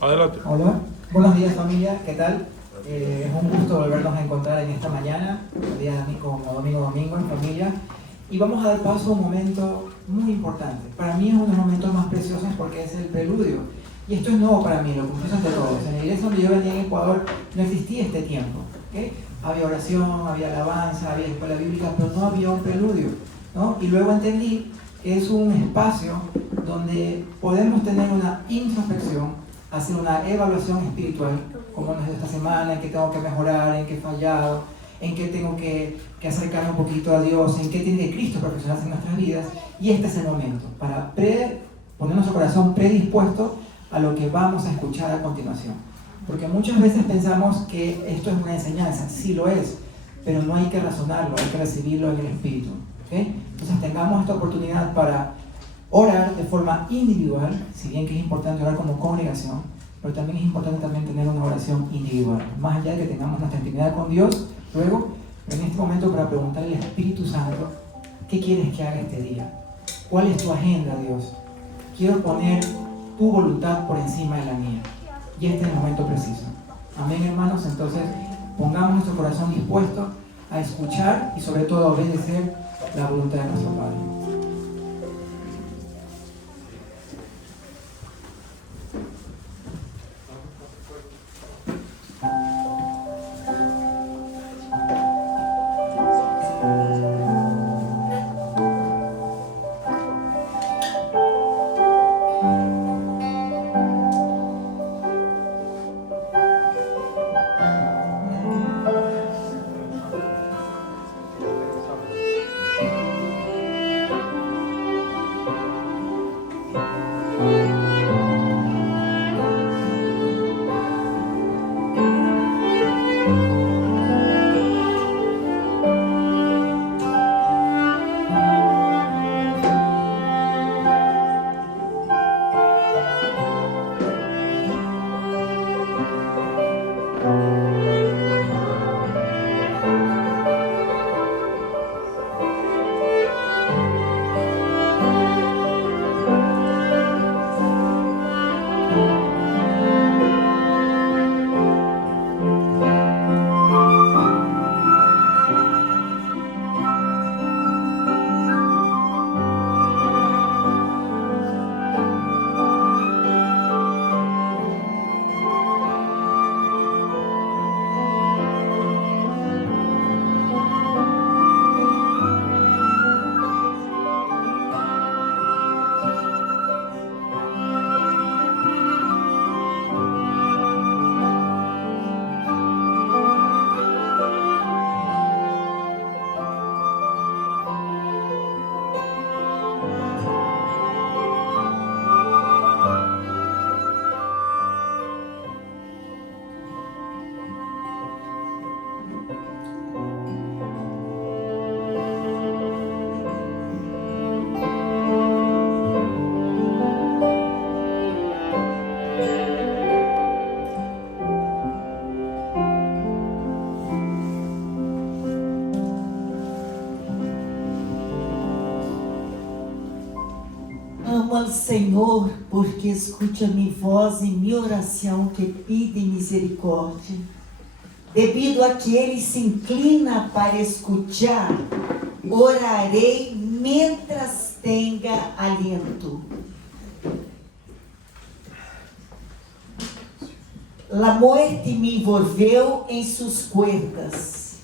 Adelante. Hola, buenos días familia, ¿qué tal? Es un gusto volvernos a encontrar en esta mañana, el día como domingo en familia, y vamos a dar paso a un momento muy importante. Para mí es uno de los momentos más preciosos porque es el preludio, y esto es nuevo para mí, lo confieso ante todos. En la iglesia donde yo venía en Ecuador no existía este tiempo, ¿okay? Había oración, había alabanza, había escuela bíblica, pero no había un preludio, ¿no? Y luego entendí que es un espacio donde podemos tener una introspección, hacer una evaluación espiritual, como nos dio esta semana, en qué tengo que mejorar, en qué he fallado, en qué tengo que acercarme un poquito a Dios, en qué tiene que Cristo perfeccionarse en nuestras vidas. Y este es el momento para poner nuestro corazón predispuesto a lo que vamos a escuchar a continuación. Porque muchas veces pensamos que esto es una enseñanza, sí lo es, pero no hay que razonarlo, hay que recibirlo en el Espíritu, ¿okay? Entonces tengamos esta oportunidad para orar de forma individual, si bien que es importante orar como congregación, pero también es importante tener una oración individual, más allá de que tengamos nuestra intimidad con Dios, luego, pero en este momento para preguntarle al Espíritu Santo, ¿qué quieres que haga este día? ¿Cuál es tu agenda, Dios? Quiero poner tu voluntad por encima de la mía, y este es el momento preciso. Amén, hermanos. Entonces, pongamos nuestro corazón dispuesto a escuchar y sobre todo a obedecer la voluntad de nuestro Padre. Amo ao Senhor, porque escute a minha voz e minha oração que pede misericórdia. Devido a que Ele se inclina para escutar, orarei mientras tenga aliento. La muerte me envolveu em sus cuerdas.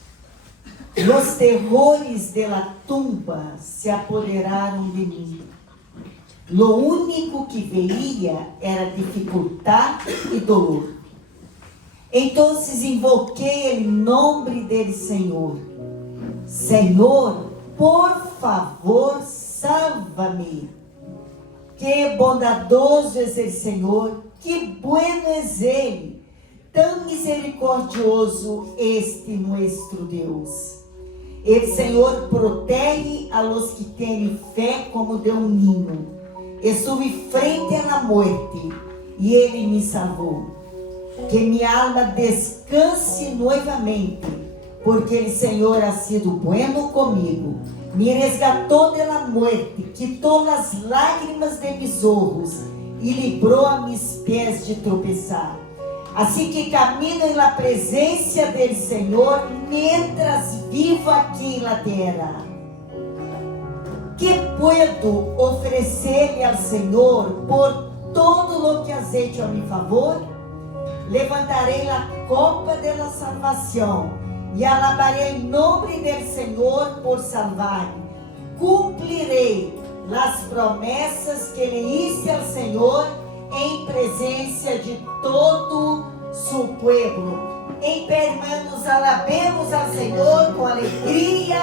Los terrores de la tumba se apoderaram de mim. Lo único que veía era dificuldade e dolor. Então invoquei o nome dele, Senhor. Senhor, por favor, salva-me. Que bondadoso é o Senhor, que bueno é Ele. Tão misericordioso este nuestro Deus. O Senhor protege a los que têm fé como de um ninho. Estuve frente à morte e Ele me salvou. Que minha alma descanse novamente, porque o Senhor ha sido bueno comigo. Me resgatou da morte, quitou as lágrimas de mis ojos e librou a mis pés de tropeçar. Assim que camino en la presencia del Señor mientras vivo aquí en la tierra. ¿Qué puedo ofrecerle al Señor por todo lo que has hecho a mi favor? Levantaré la copa de la salvación y alabaré el nombre del Señor por salvarme. Cumpliré las promessas que le hice al Señor em presença de todo su pueblo. Em pé, hermanos, alabemos al Senhor com alegria,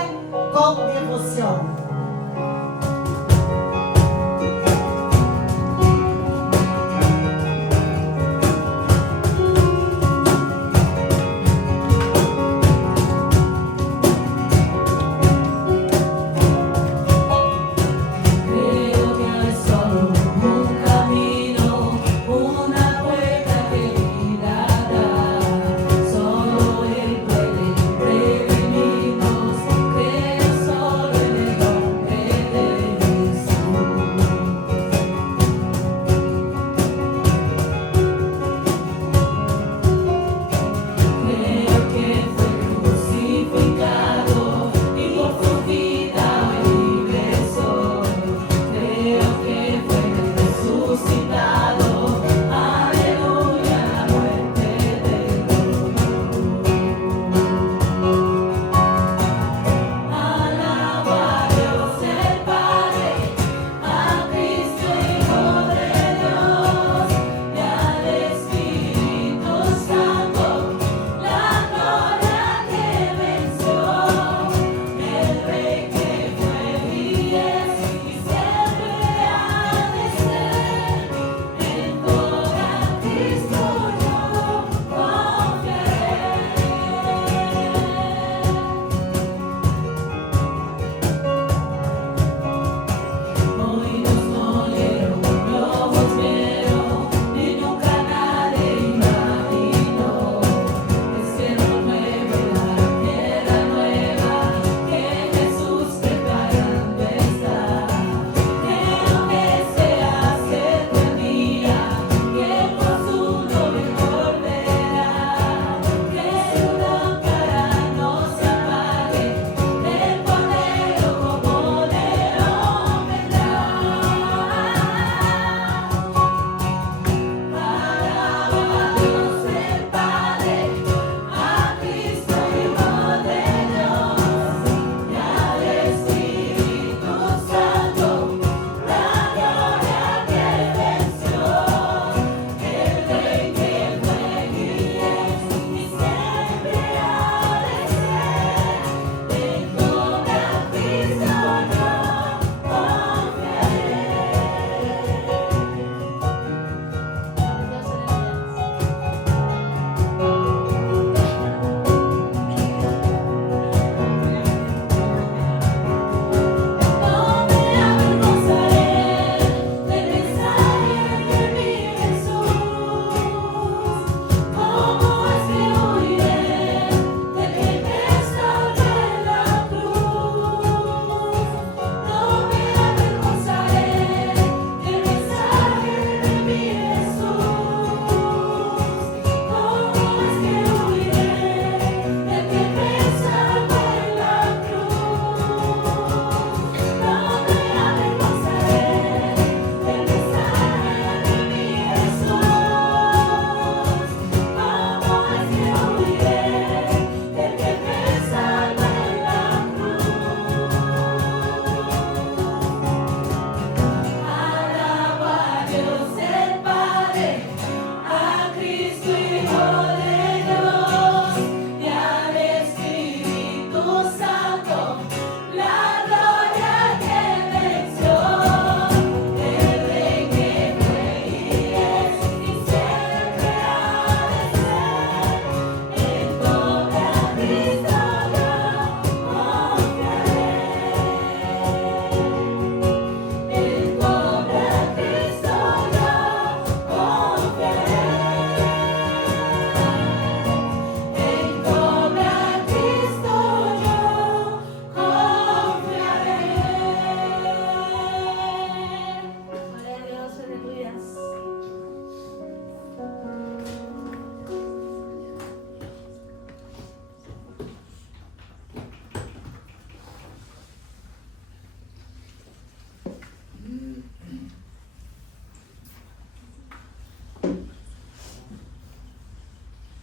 com devoção. Solo Él puede prevenirnos, creo solo en el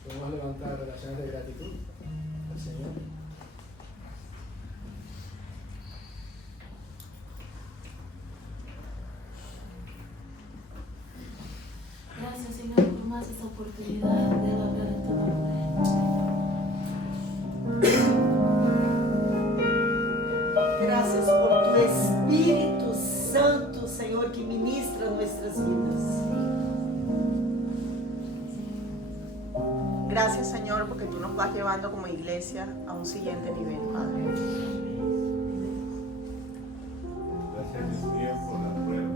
Podemos levantar oraciones de gratitud al Señor. Gracias, Señor, por más esta oportunidad de hablar en tu nombre. Gracias por tu Espírito Santo, Senhor, que ministra nuestras vidas. Gracias, Señor, porque tú nos vas llevando como iglesia a un siguiente nivel, Padre. Gracias, Dios mío, por la prueba.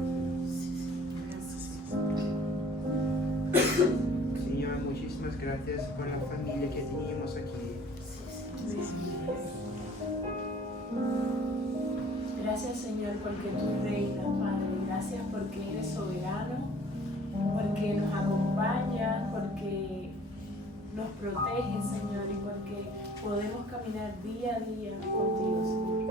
Señor, muchísimas gracias por la familia que teníamos aquí. Gracias, Señor, porque tú reinas, Padre. Gracias porque eres soberano, porque nos acompañas, porque nos proteges, Señor, y porque podemos caminar día a día contigo, Señor.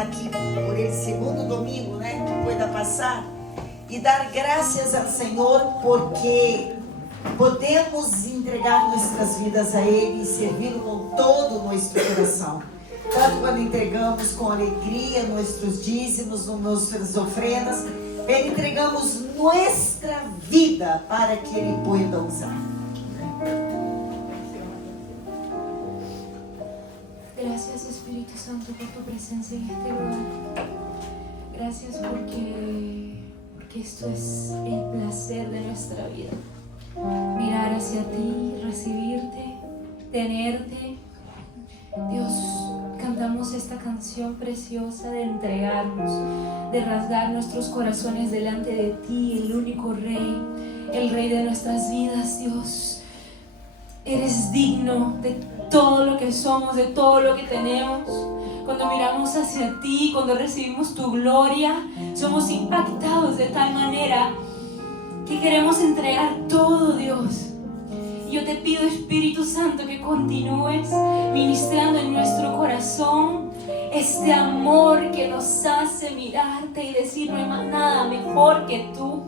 aqui por esse segundo domingo, né, que pueda passar, e dar graças ao Senhor porque podemos entregar nossas vidas a Ele e servi-lo com todo o nosso coração. Tanto quando entregamos com alegria nossos dízimos, nossas ofrendas, entregamos nossa vida para que Ele pueda usar. Gracias Espíritu Santo por tu presencia en este lugar. Gracias porque esto es el placer de nuestra vida. Mirar hacia ti, recibirte, tenerte. Dios, cantamos esta canción preciosa de entregarnos, de rasgar nuestros corazones delante de ti, el único Rey, el Rey de nuestras vidas, Dios. Eres digno de todo lo que somos, de todo lo que tenemos. Cuando miramos hacia ti, cuando recibimos tu gloria, somos impactados de tal manera que queremos entregar todo, Dios. Y yo te pido, Espíritu Santo, que continúes ministrando en nuestro corazón este amor que nos hace mirarte y decir: no hay más nada mejor que tú.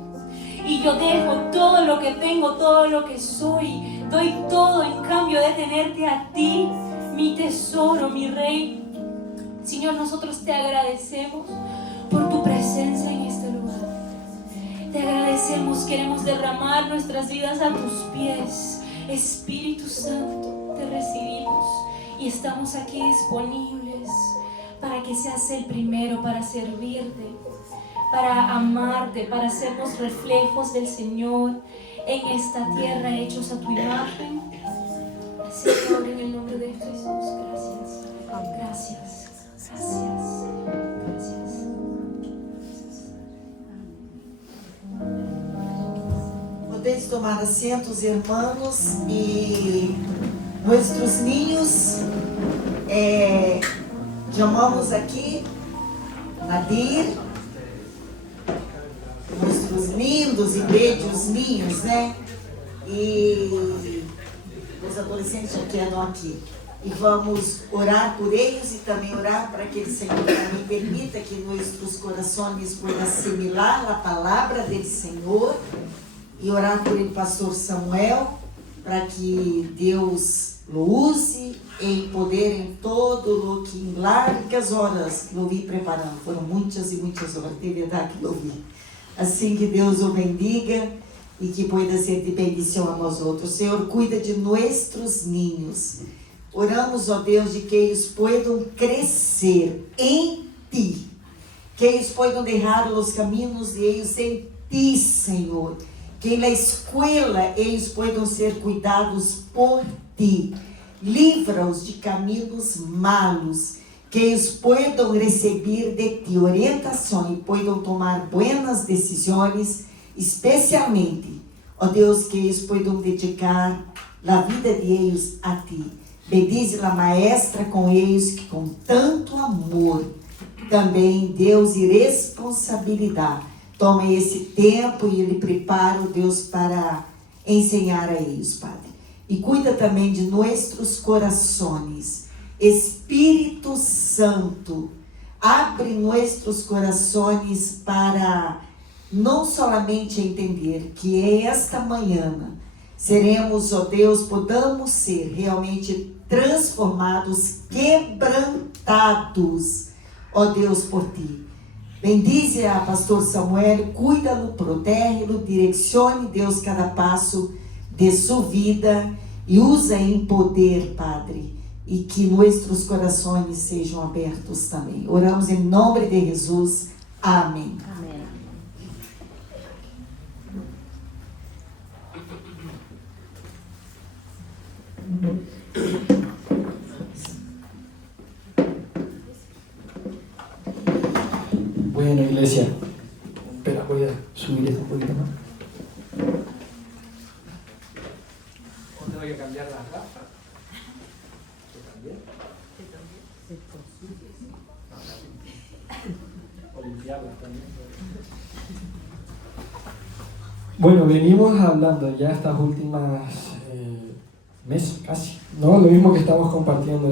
Y yo dejo todo lo que tengo, todo lo que soy, doy todo en cambio de tenerte a ti, mi tesoro, mi Rey. Señor, nosotros te agradecemos por tu presencia en este lugar. Te agradecemos, queremos derramar nuestras vidas a tus pies. Espíritu Santo, te recibimos y estamos aquí disponibles para que seas el primero, para servirte, para amarte, para sernos reflejos del Señor en esta tierra, hechos a tu imagen. Señor, en el nombre de Jesús, gracias, gracias, gracias, gracias. Podéis tomar assentos, hermanos, e nossos ninhos, chamamos aqui Nadir, nossos lindos e belos ninhos, né? E os adolescentes já quedam aqui. E vamos orar por eles e também orar para que o Senhor também permita que nossos corações possam assimilar a palavra do Senhor. E orar por ele, pastor Samuel, para que Deus o use em poder em todo o que em largas horas lo vi preparando. Foram muitas e muitas horas, de verdade que lo vi. Assim que Deus o bendiga e que possa ser de bendição a nós outros. Senhor, cuida de nossos ninhos. Oramos, ó Deus, de que eles possam crescer em Ti. Que eles possam deixar os caminhos de eles em Ti, Senhor. Que na escola eles possam ser cuidados por Ti. Livra-os de caminhos malos. Que eles possam receber de Ti orientação e possam tomar buenas decisões, especialmente, ó Deus, que eles possam dedicar a vida de eles a Ti. Bendize a maestra com eles, que com tanto amor, também Deus e responsabilidade, toma esse tempo e Ele prepara o Deus para ensinar a eles, Padre. E cuida também de nossos corações. Espírito Santo, abre nossos corações para não somente entender que esta manhã seremos, ó Deus, podamos ser realmente transformados, quebrantados, ó Deus, por Ti. Bendize a pastor Samuel, cuida-lo, protege-lo, direcione, Deus, cada passo de sua vida e usa em poder, Padre, e que nossos corações sejam abertos também. Oramos em nome de Jesus. Amém. Amén. Bueno, iglesia, espera, voy a subir esto un poquito más. ¿O tengo que cambiar las gafas? ¿Tú también? O limpiarlas también. Bueno, venimos hablando ya estas últimas meses, casi, ¿no? Lo mismo que estamos compartiendo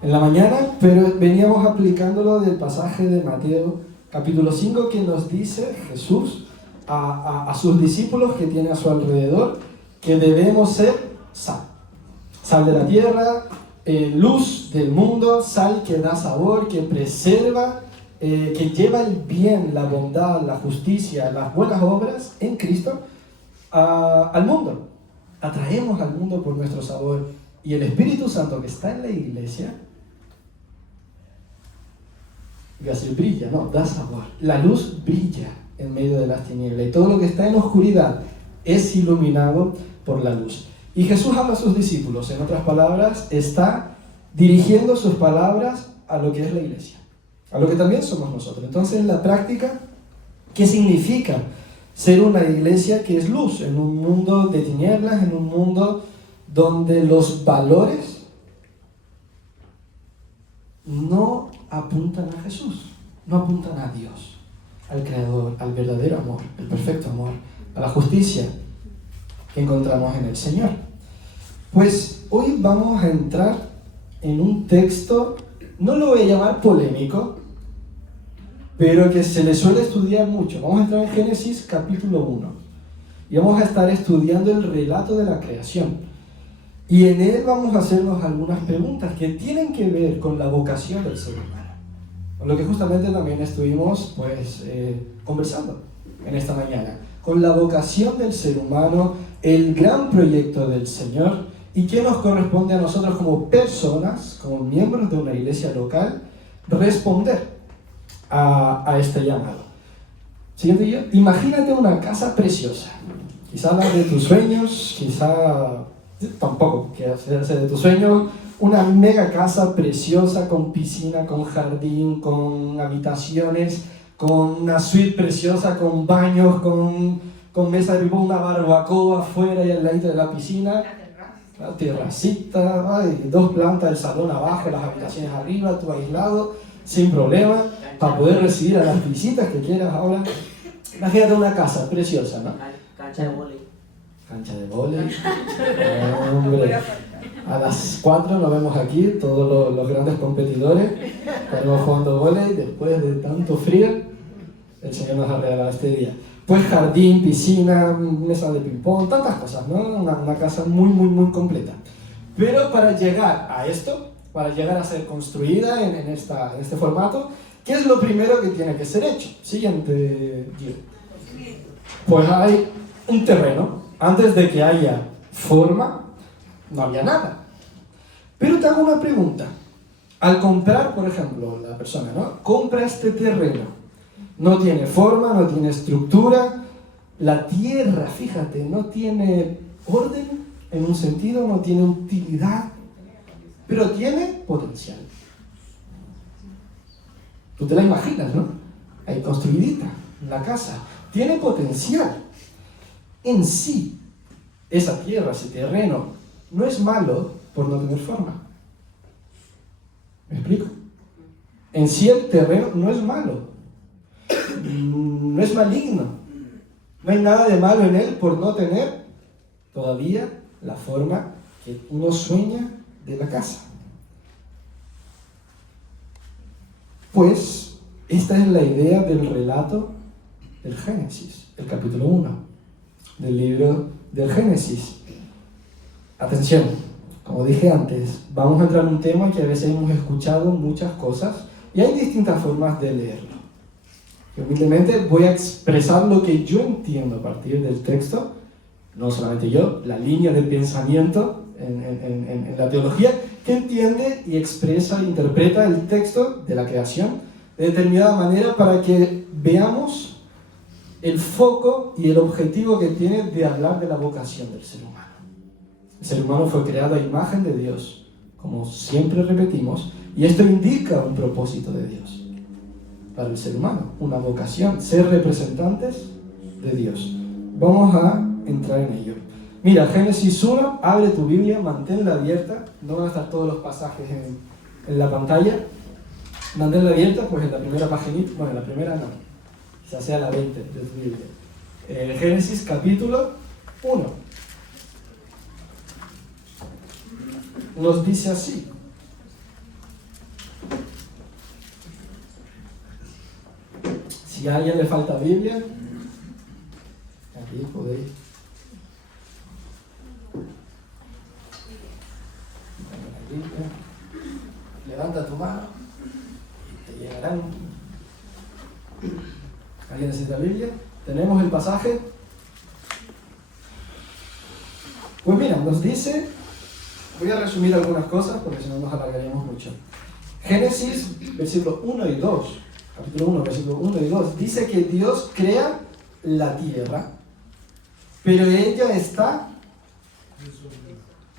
en la mañana, pero veníamos aplicándolo del pasaje de Mateo capítulo 5 que nos dice Jesús a sus discípulos que tiene a su alrededor que debemos ser sal de la tierra, luz del mundo, sal que da sabor, que preserva, que lleva el bien, la bondad, la justicia, las buenas obras en Cristo al mundo. Atraemos al mundo por nuestro sabor. Y el Espíritu Santo que está en la iglesia, brilla, no, da sabor. La luz brilla en medio de las tinieblas y todo lo que está en oscuridad es iluminado por la luz. Y Jesús habla a sus discípulos, en otras palabras, está dirigiendo sus palabras a lo que es la iglesia, a lo que también somos nosotros. Entonces, en la práctica, ¿qué significa ser una iglesia que es luz en un mundo de tinieblas, en un mundo donde los valores no apuntan a Jesús, no apuntan a Dios, al Creador, al verdadero amor, el perfecto amor, a la justicia que encontramos en el Señor? Pues hoy vamos a entrar en un texto, no lo voy a llamar polémico, pero que se le suele estudiar mucho. Vamos a entrar en Génesis capítulo 1 y vamos a estar estudiando el relato de la creación. Y en él vamos a hacernos algunas preguntas que tienen que ver con la vocación del ser humano. Con lo que justamente también estuvimos conversando en esta mañana. Con la vocación del ser humano, el gran proyecto del Señor y qué nos corresponde a nosotros como personas, como miembros de una iglesia local, responder a este llamado. Siguiente yo, imagínate una casa preciosa. Quizá la de tus sueños, quizá tampoco que sea de tus sueños, una mega casa preciosa con piscina, con jardín, con habitaciones, con una suite preciosa, con baños, con mesa de ping-pong, una barbacoa afuera y al ladito de la piscina, la terracita, 2 plantas, el salón abajo, las habitaciones arriba, tú aislado, sin problema, para poder recibir a las visitas que quieras ahora. Imagínate una casa preciosa, ¿no? Cancha de vóley. Cancha de vóley. Hombre, a las 4 nos vemos aquí, todos los grandes competidores. Estaremos jugando vóley después de tanto frío. El Señor nos ha regalado este día. Pues jardín, piscina, mesa de ping-pong, tantas cosas, ¿no? Una casa muy, muy, muy completa. Pero para llegar a esto, para llegar a ser construida en este formato, ¿qué es lo primero que tiene que ser hecho? Siguiente, Gio. Pues hay un terreno. Antes de que haya forma, no había nada. Pero te hago una pregunta. Al comprar, por ejemplo, la persona, ¿no? Compra este terreno. No tiene forma, no tiene estructura. La tierra, fíjate, no tiene orden en un sentido, no tiene utilidad, pero tiene potencial. Tú te la imaginas, ¿no? Ahí construidita, la casa. Tiene potencial. En sí, esa tierra, ese terreno, no es malo por no tener forma. ¿Me explico? En sí el terreno no es malo. No es maligno. No hay nada de malo en él por no tener todavía la forma que uno sueña de la casa. Pues esta es la idea del relato del Génesis, el capítulo 1 del libro del Génesis. Atención, como dije antes, vamos a entrar en un tema que a veces hemos escuchado muchas cosas y hay distintas formas de leerlo. Y humildemente voy a expresar lo que yo entiendo a partir del texto, no solamente yo, la línea de pensamiento en la teología que entiende y expresa e interpreta el texto de la creación de determinada manera para que veamos el foco y el objetivo que tiene de hablar de la vocación del ser humano. El ser humano fue creado a imagen de Dios, como siempre repetimos, y esto indica un propósito de Dios para el ser humano, una vocación, ser representantes de Dios. Vamos a entrar en ello. Mira, Génesis 1, abre tu Biblia, manténla abierta, no van a estar todos los pasajes en la pantalla, manténla abierta, pues en la primera paginita, bueno, en la primera no, quizás sea la 20 de tu Biblia. Génesis capítulo 1. Nos dice así. Si a alguien le falta Biblia, aquí podéis. Levanta tu mano y te llegarán. ¿Alguien necesita Biblia? Tenemos el pasaje. Pues mira, nos dice, voy a resumir algunas cosas porque si no nos alargaríamos mucho. Génesis, versículo 1 y 2, capítulo 1, versículo 1 y 2, dice que Dios crea la tierra, pero ella está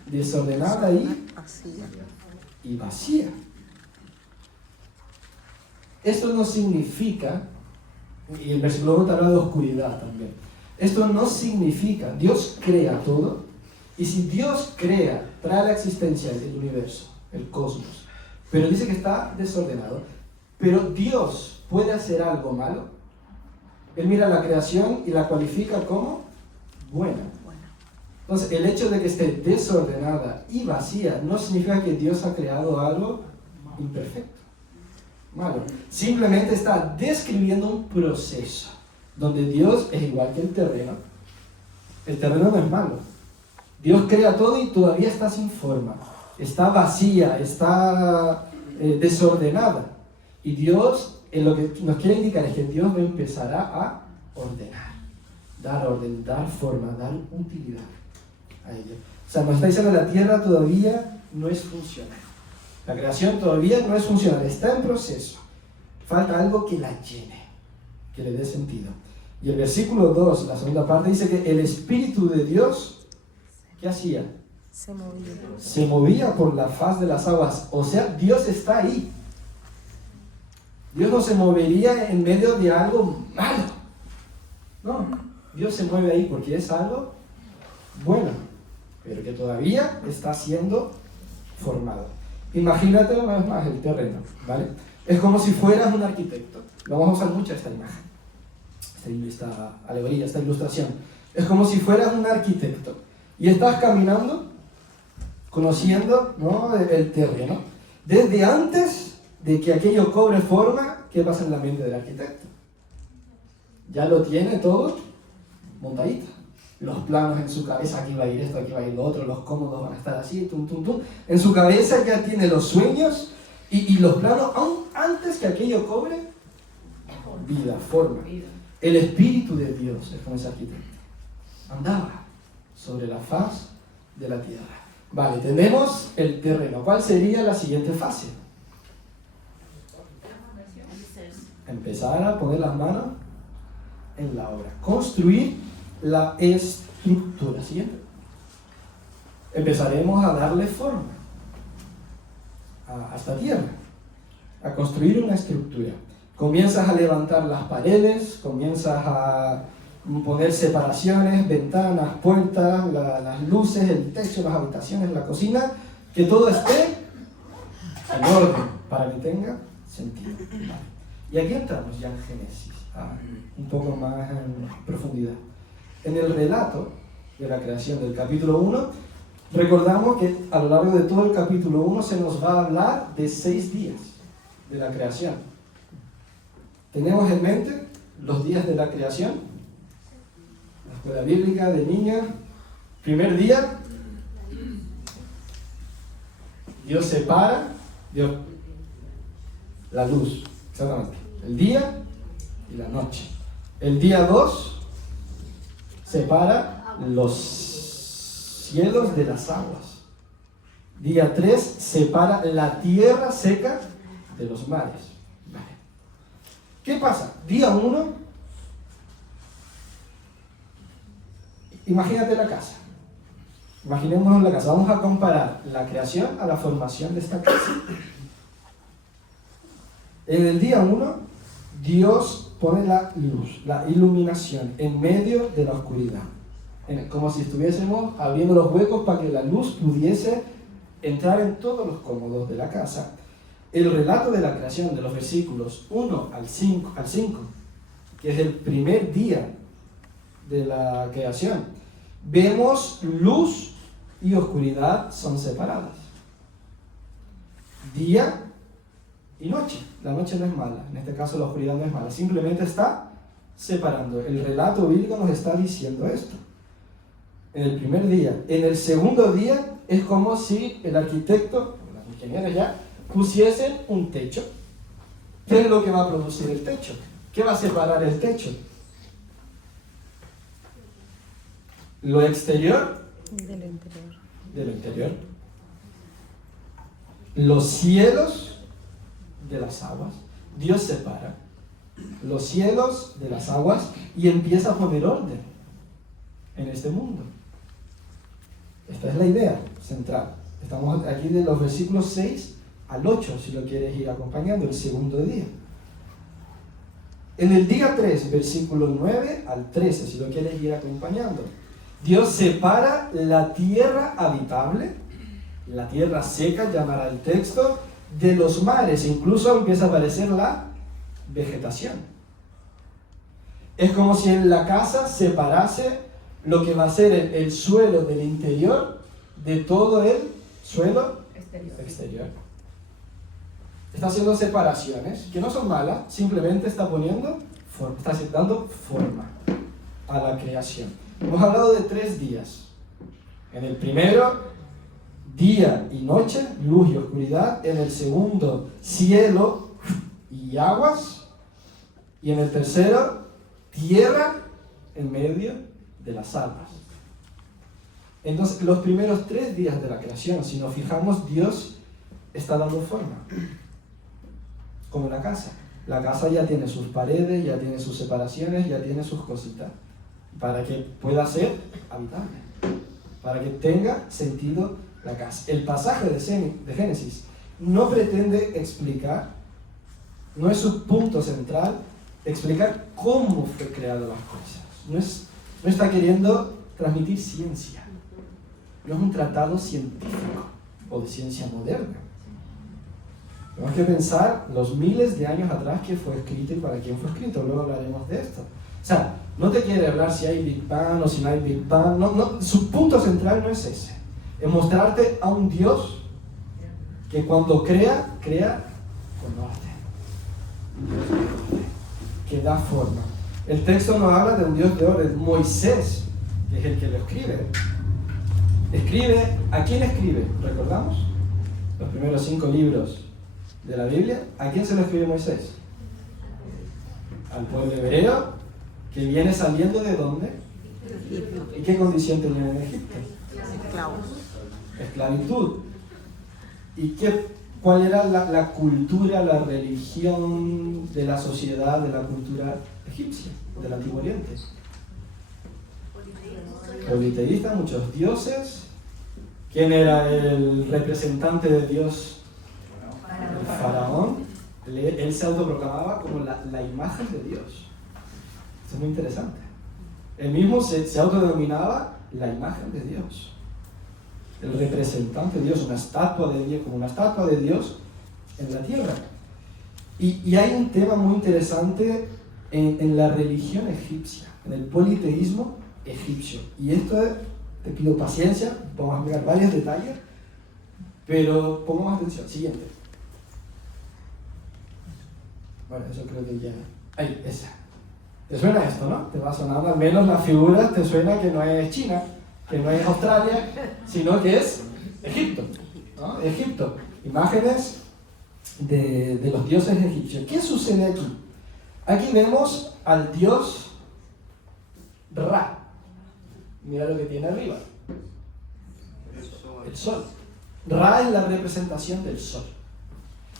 desordenada y vacía. Esto no significa, y el versículo 1 habla de oscuridad también, esto no significa, Dios crea todo, y si Dios crea, trae a la existencia el universo, el cosmos, pero dice que está desordenado, pero Dios puede hacer algo malo. Él mira la creación y la cualifica como buena. Entonces, el hecho de que esté desordenada y vacía no significa que Dios ha creado algo imperfecto, malo. Simplemente está describiendo un proceso donde Dios es igual que el terreno. El terreno no es malo. Dios crea todo y todavía está sin forma. Está vacía, está desordenada. Y Dios, lo que nos quiere indicar es que Dios empezará a ordenar. Dar orden, dar forma, dar utilidad a ella. O sea, nos está diciendo que la tierra todavía no es funcional. La creación todavía no es funcional, está en proceso. Falta algo que la llene, que le dé sentido. Y el versículo 2, la segunda parte, dice que el Espíritu de Dios, ¿qué hacía? Se movía por la faz de las aguas. O sea, Dios está ahí. Dios no se movería en medio de algo malo. No, Dios se mueve ahí porque es algo bueno, pero que todavía está siendo formado. Imagínate una vez más el terreno, ¿vale? Es como si fueras un arquitecto. Vamos a usar mucho esta imagen, esta alegoría, esta ilustración. Es como si fueras un arquitecto y estás caminando, conociendo, ¿no?, el terreno. Desde antes de que aquello cobre forma, ¿qué pasa en la mente del arquitecto? Ya lo tiene todo montadito. Los planos en su cabeza, aquí va a ir esto, aquí va a ir lo otro, los cómodos van a estar así, tum, tum, tum. En su cabeza ya tiene los sueños y los planos, aún antes que aquello cobre vida, forma. El Espíritu de Dios es como ese arquitecto. Andaba sobre la faz de la tierra. Vale, tenemos el terreno. ¿Cuál sería la siguiente fase? Empezar a poner las manos en la obra. Construir la estructura. Siguiente. Empezaremos a darle forma a esta tierra, a construir una estructura. Comienzas a levantar las paredes, comienzas a poner separaciones, ventanas, puertas, las luces, el techo, las habitaciones, la cocina, que todo esté en orden para que tenga sentido. Y aquí entramos ya en Génesis, un poco más en profundidad. En el relato de la creación del capítulo 1, recordamos que a lo largo de todo el capítulo 1 se nos va a hablar de 6 días de la creación. ¿Tenemos en mente los días de la creación? La escuela bíblica de niña. Primer día, Dios separa la luz, exactamente, el día y la noche. El día 2 separa los cielos de las aguas. Día 3 separa la tierra seca de los mares. Vale. ¿Qué pasa? Día 1, imagínate la casa. Imaginémonos la casa. Vamos a comparar la creación a la formación de esta casa. En el día 1, Dios pone la luz, la iluminación en medio de la oscuridad. Como si estuviésemos abriendo los huecos para que la luz pudiese entrar en todos los cómodos de la casa. El relato de la creación de los versículos 1 al 5, que es el primer día de la creación, vemos luz y oscuridad son separadas. Día y noche. La noche no es mala, en este caso la oscuridad no es mala, simplemente está separando. El relato bíblico nos está diciendo esto. En el primer día. En el segundo día es como si el arquitecto, los ingenieros ya, pusiesen un techo. ¿Qué es lo que va a producir el techo? ¿Qué va a separar el techo? Lo exterior de lo interior. Los cielos de las aguas. Dios separa los cielos de las aguas y empieza a poner orden en este mundo. Esta es la idea central. Estamos aquí de los versículos 6 al 8, si lo quieres ir acompañando, el segundo día. En el día 3, versículo 9 al 13, si lo quieres ir acompañando, Dios separa la tierra habitable, la tierra seca, llamará el texto, de los mares. Incluso empieza a aparecer la vegetación. Es como si en la casa separase lo que va a ser el suelo del interior de todo el suelo exterior. Está haciendo separaciones que no son malas, simplemente está dando forma a la creación. Hemos hablado de 3 días. En el primero, día y noche, luz y oscuridad. En el segundo, cielo y aguas. Y en el tercero, tierra en medio de las aguas. Entonces, los primeros 3 días de la creación, si nos fijamos, Dios está dando forma. Como la casa. La casa ya tiene sus paredes, ya tiene sus separaciones, ya tiene sus cositas. Para que pueda ser habitable. Para que tenga sentido la casa. El pasaje de Génesis no pretende explicar, no es su punto central, explicar cómo fue creada las cosas. No está queriendo transmitir ciencia. No es un tratado científico o de ciencia moderna. Tenemos que pensar los miles de años atrás que fue escrito y para quién fue escrito. Luego hablaremos de esto. O sea, no te quiere hablar si hay Big Bang o si no hay Big Bang. No, su punto central no es ese. Es mostrarte a un Dios que cuando crea con orden. Que da forma. El texto nos habla de un Dios de orden. Moisés, que es el que lo escribe. ¿A quién escribe? ¿Recordamos? Los primeros 5 libros de la Biblia. ¿A quién se lo escribe Moisés? Al pueblo hebreo, que viene saliendo ¿de dónde? ¿Y qué condición tenían en Egipto? Esclavos. Esclavitud. ¿Y cuál era la cultura, la religión de la sociedad, de la cultura egipcia, del Antiguo Oriente? Politeísta, muchos dioses. ¿Quién era el representante de Dios? El faraón. Él se autoproclamaba como la imagen de Dios. Eso es muy interesante. Él mismo se autodenominaba la imagen de Dios. El representante de Dios, una estatua de Dios, como una estatua de Dios en la tierra. Y hay un tema muy interesante en la religión egipcia, en el politeísmo egipcio. Y esto te pido paciencia, vamos a explicar varios detalles, pero pongamos atención. Siguiente. Bueno, eso creo que ya... Ahí, esa. ¿Te suena esto, no? Te va sonando, al menos la figura te suena que no es China, que no es Australia, sino que es Egipto, ¿no? Egipto. Imágenes de los dioses egipcios. ¿Qué sucede aquí? Aquí vemos al dios Ra. Mira lo que tiene arriba. El sol. Ra es la representación del sol.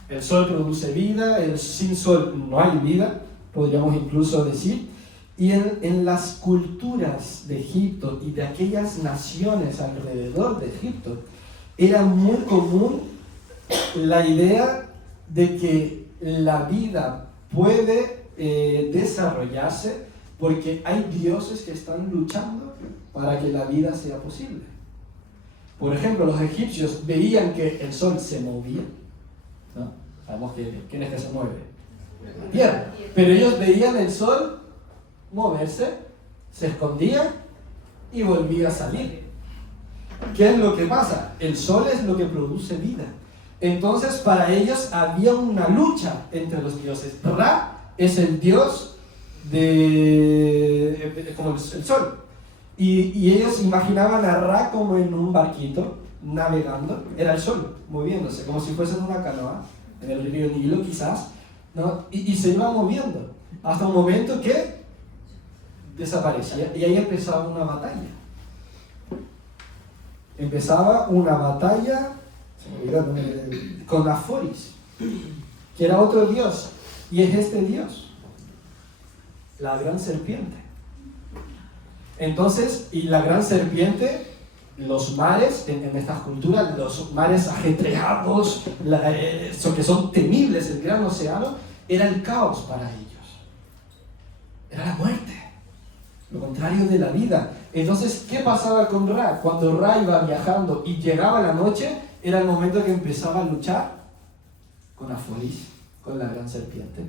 El sol produce vida, sin sol no hay vida, podríamos incluso decir. Y en las culturas de Egipto y de aquellas naciones alrededor de Egipto, era muy común la idea de que la vida puede desarrollarse porque hay dioses que están luchando para que la vida sea posible. Por ejemplo, los egipcios veían que el sol se movía, ¿no? Sabemos quién es que se mueve, la tierra, pero ellos veían el sol moverse, se escondía y volvía a salir. ¿Qué es lo que pasa? El sol es lo que produce vida. Entonces para ellos había una lucha entre los dioses. Ra es el dios como el sol. Y ellos imaginaban a Ra como en un barquito, navegando. Era el sol, moviéndose, como si fuese en una canoa, en el río Nilo quizás, ¿no? Y se iba moviendo, hasta un momento que desaparecía. Y ahí empezaba una batalla. Con Aforis, que era otro dios. Y es este dios, la gran serpiente. Entonces, y la gran serpiente, los mares, en estas culturas, los mares ajetreados, que son temibles, el gran océano, era el caos para ellos. Era la muerte, lo contrario de la vida. Entonces, ¿qué pasaba con Ra? Cuando Ra iba viajando y llegaba la noche, era el momento que empezaba a luchar con Aforis, con la gran serpiente.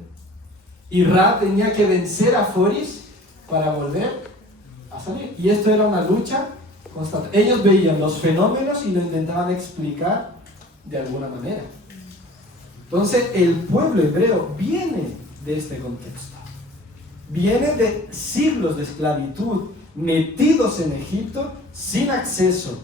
Y Ra tenía que vencer a Aforis para volver a salir. Y esto era una lucha constante. Ellos veían los fenómenos y lo intentaban explicar de alguna manera. Entonces el pueblo hebreo viene de este contexto. Viene de siglos de esclavitud, metidos en Egipto, sin acceso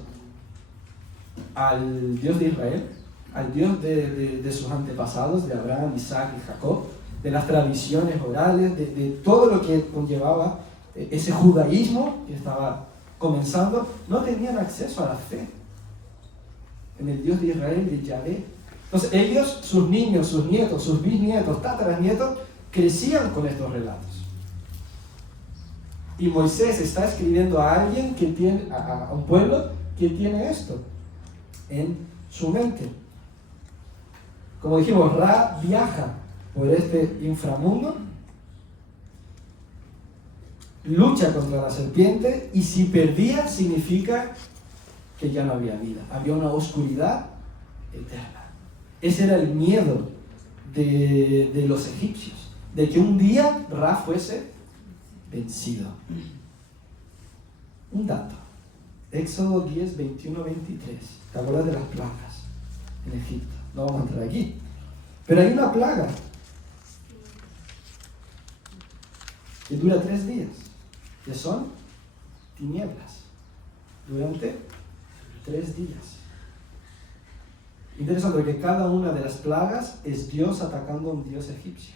al Dios de Israel, al Dios de sus antepasados, de Abraham, Isaac y Jacob, de las tradiciones orales, de todo lo que conllevaba ese judaísmo que estaba comenzando. No tenían acceso a la fe en el Dios de Israel, de Yahvé. Entonces ellos, sus niños, sus nietos, sus bisnietos, tataranietos, crecían con estos relatos. Y Moisés está escribiendo a alguien que tiene, a un pueblo que tiene esto en su mente. Como dijimos, Ra viaja por este inframundo, lucha contra la serpiente, y si perdía significa que ya no había vida, había una oscuridad eterna. Ese era el miedo de los egipcios, de que un día Ra fuese vencido. Un dato: Éxodo 10, 21, 23. ¿Te acuerdas de las plagas en Egipto? No vamos a entrar aquí, pero hay una plaga que dura 3 días, que son tinieblas, durante 3 días. Interesante, porque cada una de las plagas es Dios atacando a un dios egipcio,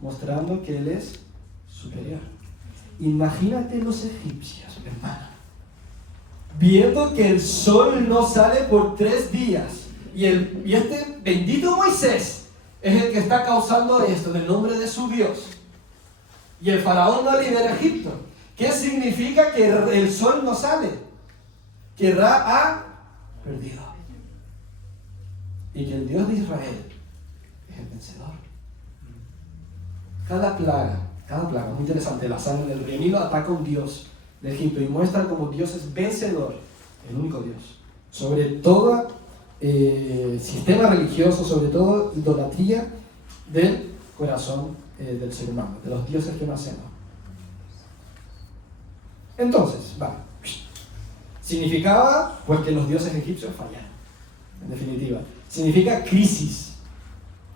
mostrando que Él es superior. Imagínate los egipcios, hermano, viendo que el sol no sale por 3 días, y este bendito Moisés es el que está causando esto en el nombre de su Dios, y el faraón no libera a Egipto. ¿Qué significa que el sol no sale? Que Ra ha perdido, y que el Dios de Israel es el vencedor. Cada plaga, muy interesante, la sangre del río Nilo ataca a un dios de Egipto y muestra como Dios es vencedor, el único Dios, sobre todo sistema religioso, sobre todo idolatría del corazón del ser humano, de los dioses que nacemos. Entonces, significaba pues que los dioses egipcios fallaron, en definitiva. Significa crisis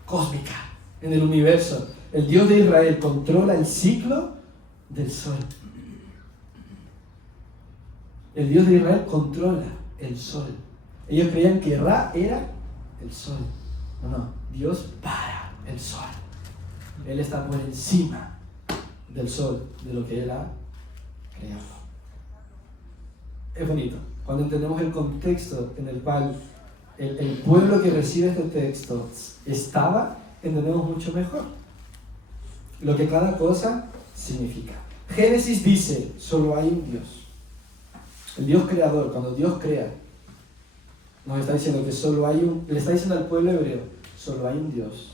cósmica en el universo. El Dios de Israel controla el ciclo del sol. El Dios de Israel controla el sol. Ellos creían que Ra era el sol. No, Dios para el sol. Él está por encima del sol, de lo que Él ha creado. Es bonito cuando entendemos el contexto en el cual el pueblo que recibe este texto estaba, entendemos mucho mejor lo que cada cosa significa. Génesis dice, solo hay un Dios. El Dios creador, cuando Dios crea, nos está diciendo que solo hay le está diciendo al pueblo hebreo, solo hay un Dios.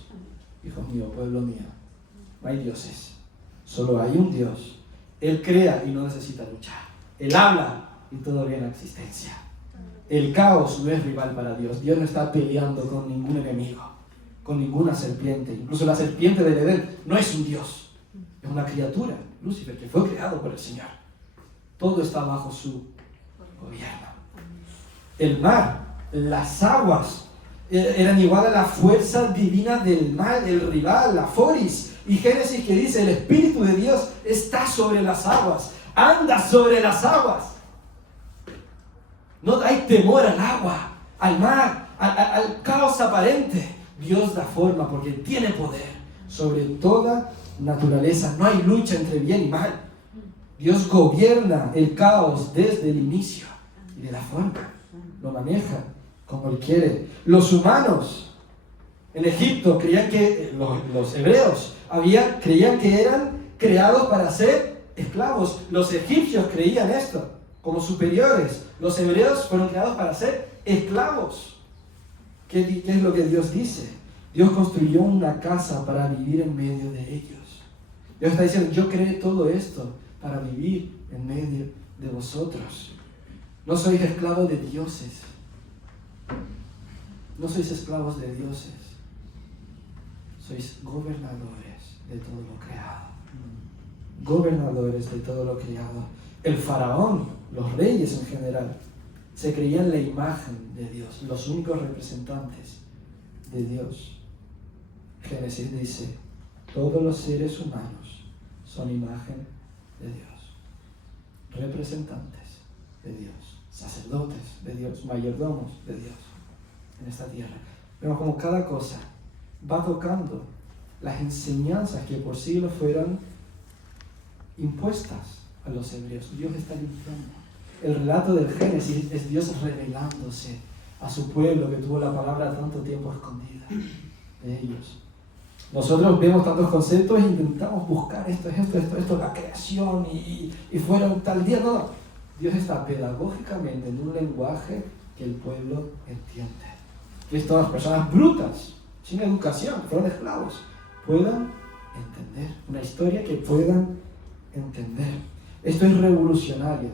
Hijos míos, pueblo mío, no hay dioses, solo hay un Dios. Él crea y no necesita luchar. Él habla y todo viene a existencia. El caos no es rival para Dios. Dios no está peleando con ningún enemigo, con ninguna serpiente. Incluso la serpiente del Edén no es un Dios, es una criatura, Lucifer, que fue creado por el Señor. Todo está bajo su gobierno. El mar, las aguas, eran igual a la fuerza divina del mal, el rival, la foris. Y Génesis que dice, el Espíritu de Dios está sobre las aguas, anda sobre las aguas. No hay temor al agua, al mar, al caos aparente. Dios da forma porque tiene poder sobre toda naturaleza. No hay lucha entre bien y mal. Dios gobierna el caos desde el inicio y de la forma. Lo maneja como Él quiere. Los humanos en Egipto creían que, los hebreos, creían que eran creados para ser esclavos. Los egipcios creían esto como superiores. Los hebreos fueron creados para ser esclavos. ¿Qué es lo que Dios dice? Dios construyó una casa para vivir en medio de ellos. Dios está diciendo, yo creé todo esto para vivir en medio de vosotros. No sois esclavos de dioses. No sois esclavos de dioses. Sois gobernadores de todo lo creado. Gobernadores de todo lo creado. El faraón, los reyes en general, se creían la imagen de Dios, los únicos representantes de Dios. Génesis dice, todos los seres humanos son imagen de Dios, representantes de Dios, sacerdotes de Dios, mayordomos de Dios en esta tierra. Vemos como cada cosa va tocando las enseñanzas que por siglos fueron impuestas a los hebreos. Dios está limpiando. El relato del Génesis es Dios revelándose a su pueblo que tuvo la palabra tanto tiempo escondida de ellos. Nosotros vemos tantos conceptos e intentamos buscar esto, la creación y fueron tal día. No, Dios está pedagógicamente en un lenguaje que el pueblo entiende. Que estas personas brutas, sin educación, que fueron esclavos, puedan entender. Una historia que puedan entender. Esto es revolucionario.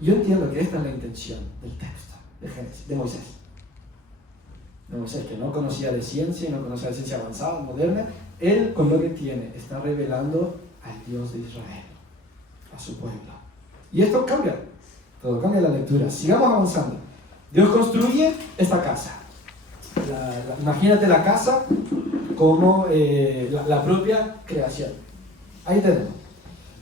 Yo entiendo que esta es la intención del texto de Génesis, de Moisés. De Moisés, que no conocía de ciencia y no conocía de ciencia avanzada, moderna. Él, con lo que tiene, está revelando al Dios de Israel, a su pueblo. Y esto cambia, todo cambia la lectura. Sigamos avanzando. Dios construye esta casa. Imagínate la casa como la propia creación. Ahí tenemos.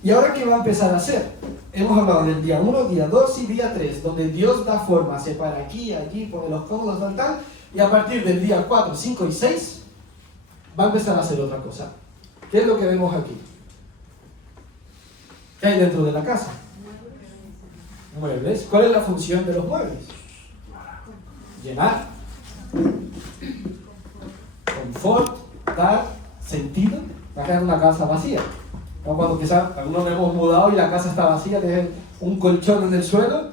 ¿Y ahora qué va a empezar a hacer? Hemos hablado del día 1, día 2 y día 3, donde Dios da forma, separa aquí, allí, pone los cómodos, tal, y a partir del día 4, 5 y 6 va a empezar a hacer otra cosa. ¿Qué es lo que vemos aquí? ¿Qué hay dentro de la casa? Muebles. ¿Cuál es la función de los muebles? Llenar, confort, dar sentido. Imagínate una casa vacía. Cuando quizás algunos nos hemos mudado y la casa está vacía, tienes un colchón en el suelo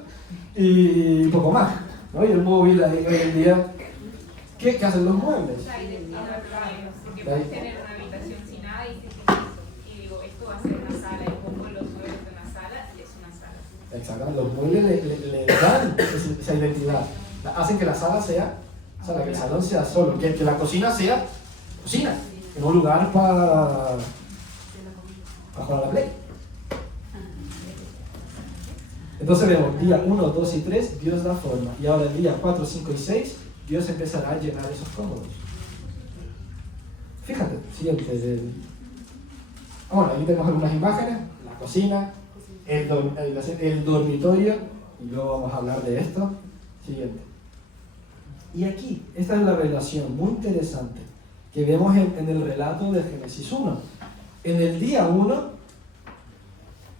y poco más, ¿no? Y el móvil ahí hoy en día. ¿Qué hacen los muebles? Porque puedes tener una habitación sin nada y dices, y digo, esto va a ser una sala y pongo los muebles de una sala y es una sala. Exacto, los muebles le dan esa identidad. Hacen que la sala sea sala, que el salón sea solo, que la cocina sea cocina, en un lugar para jugar a la Play. Entonces vemos, día 1, 2 y 3, Dios da forma. Y ahora el día 4, 5 y 6, Dios empezará a llenar esos cómodos. Fíjate, siguiente. Bueno, aquí tenemos algunas imágenes, la cocina, el dormitorio, y luego vamos a hablar de esto. Siguiente. Y aquí, esta es la relación muy interesante que vemos en el relato de Génesis 1. En el día 1,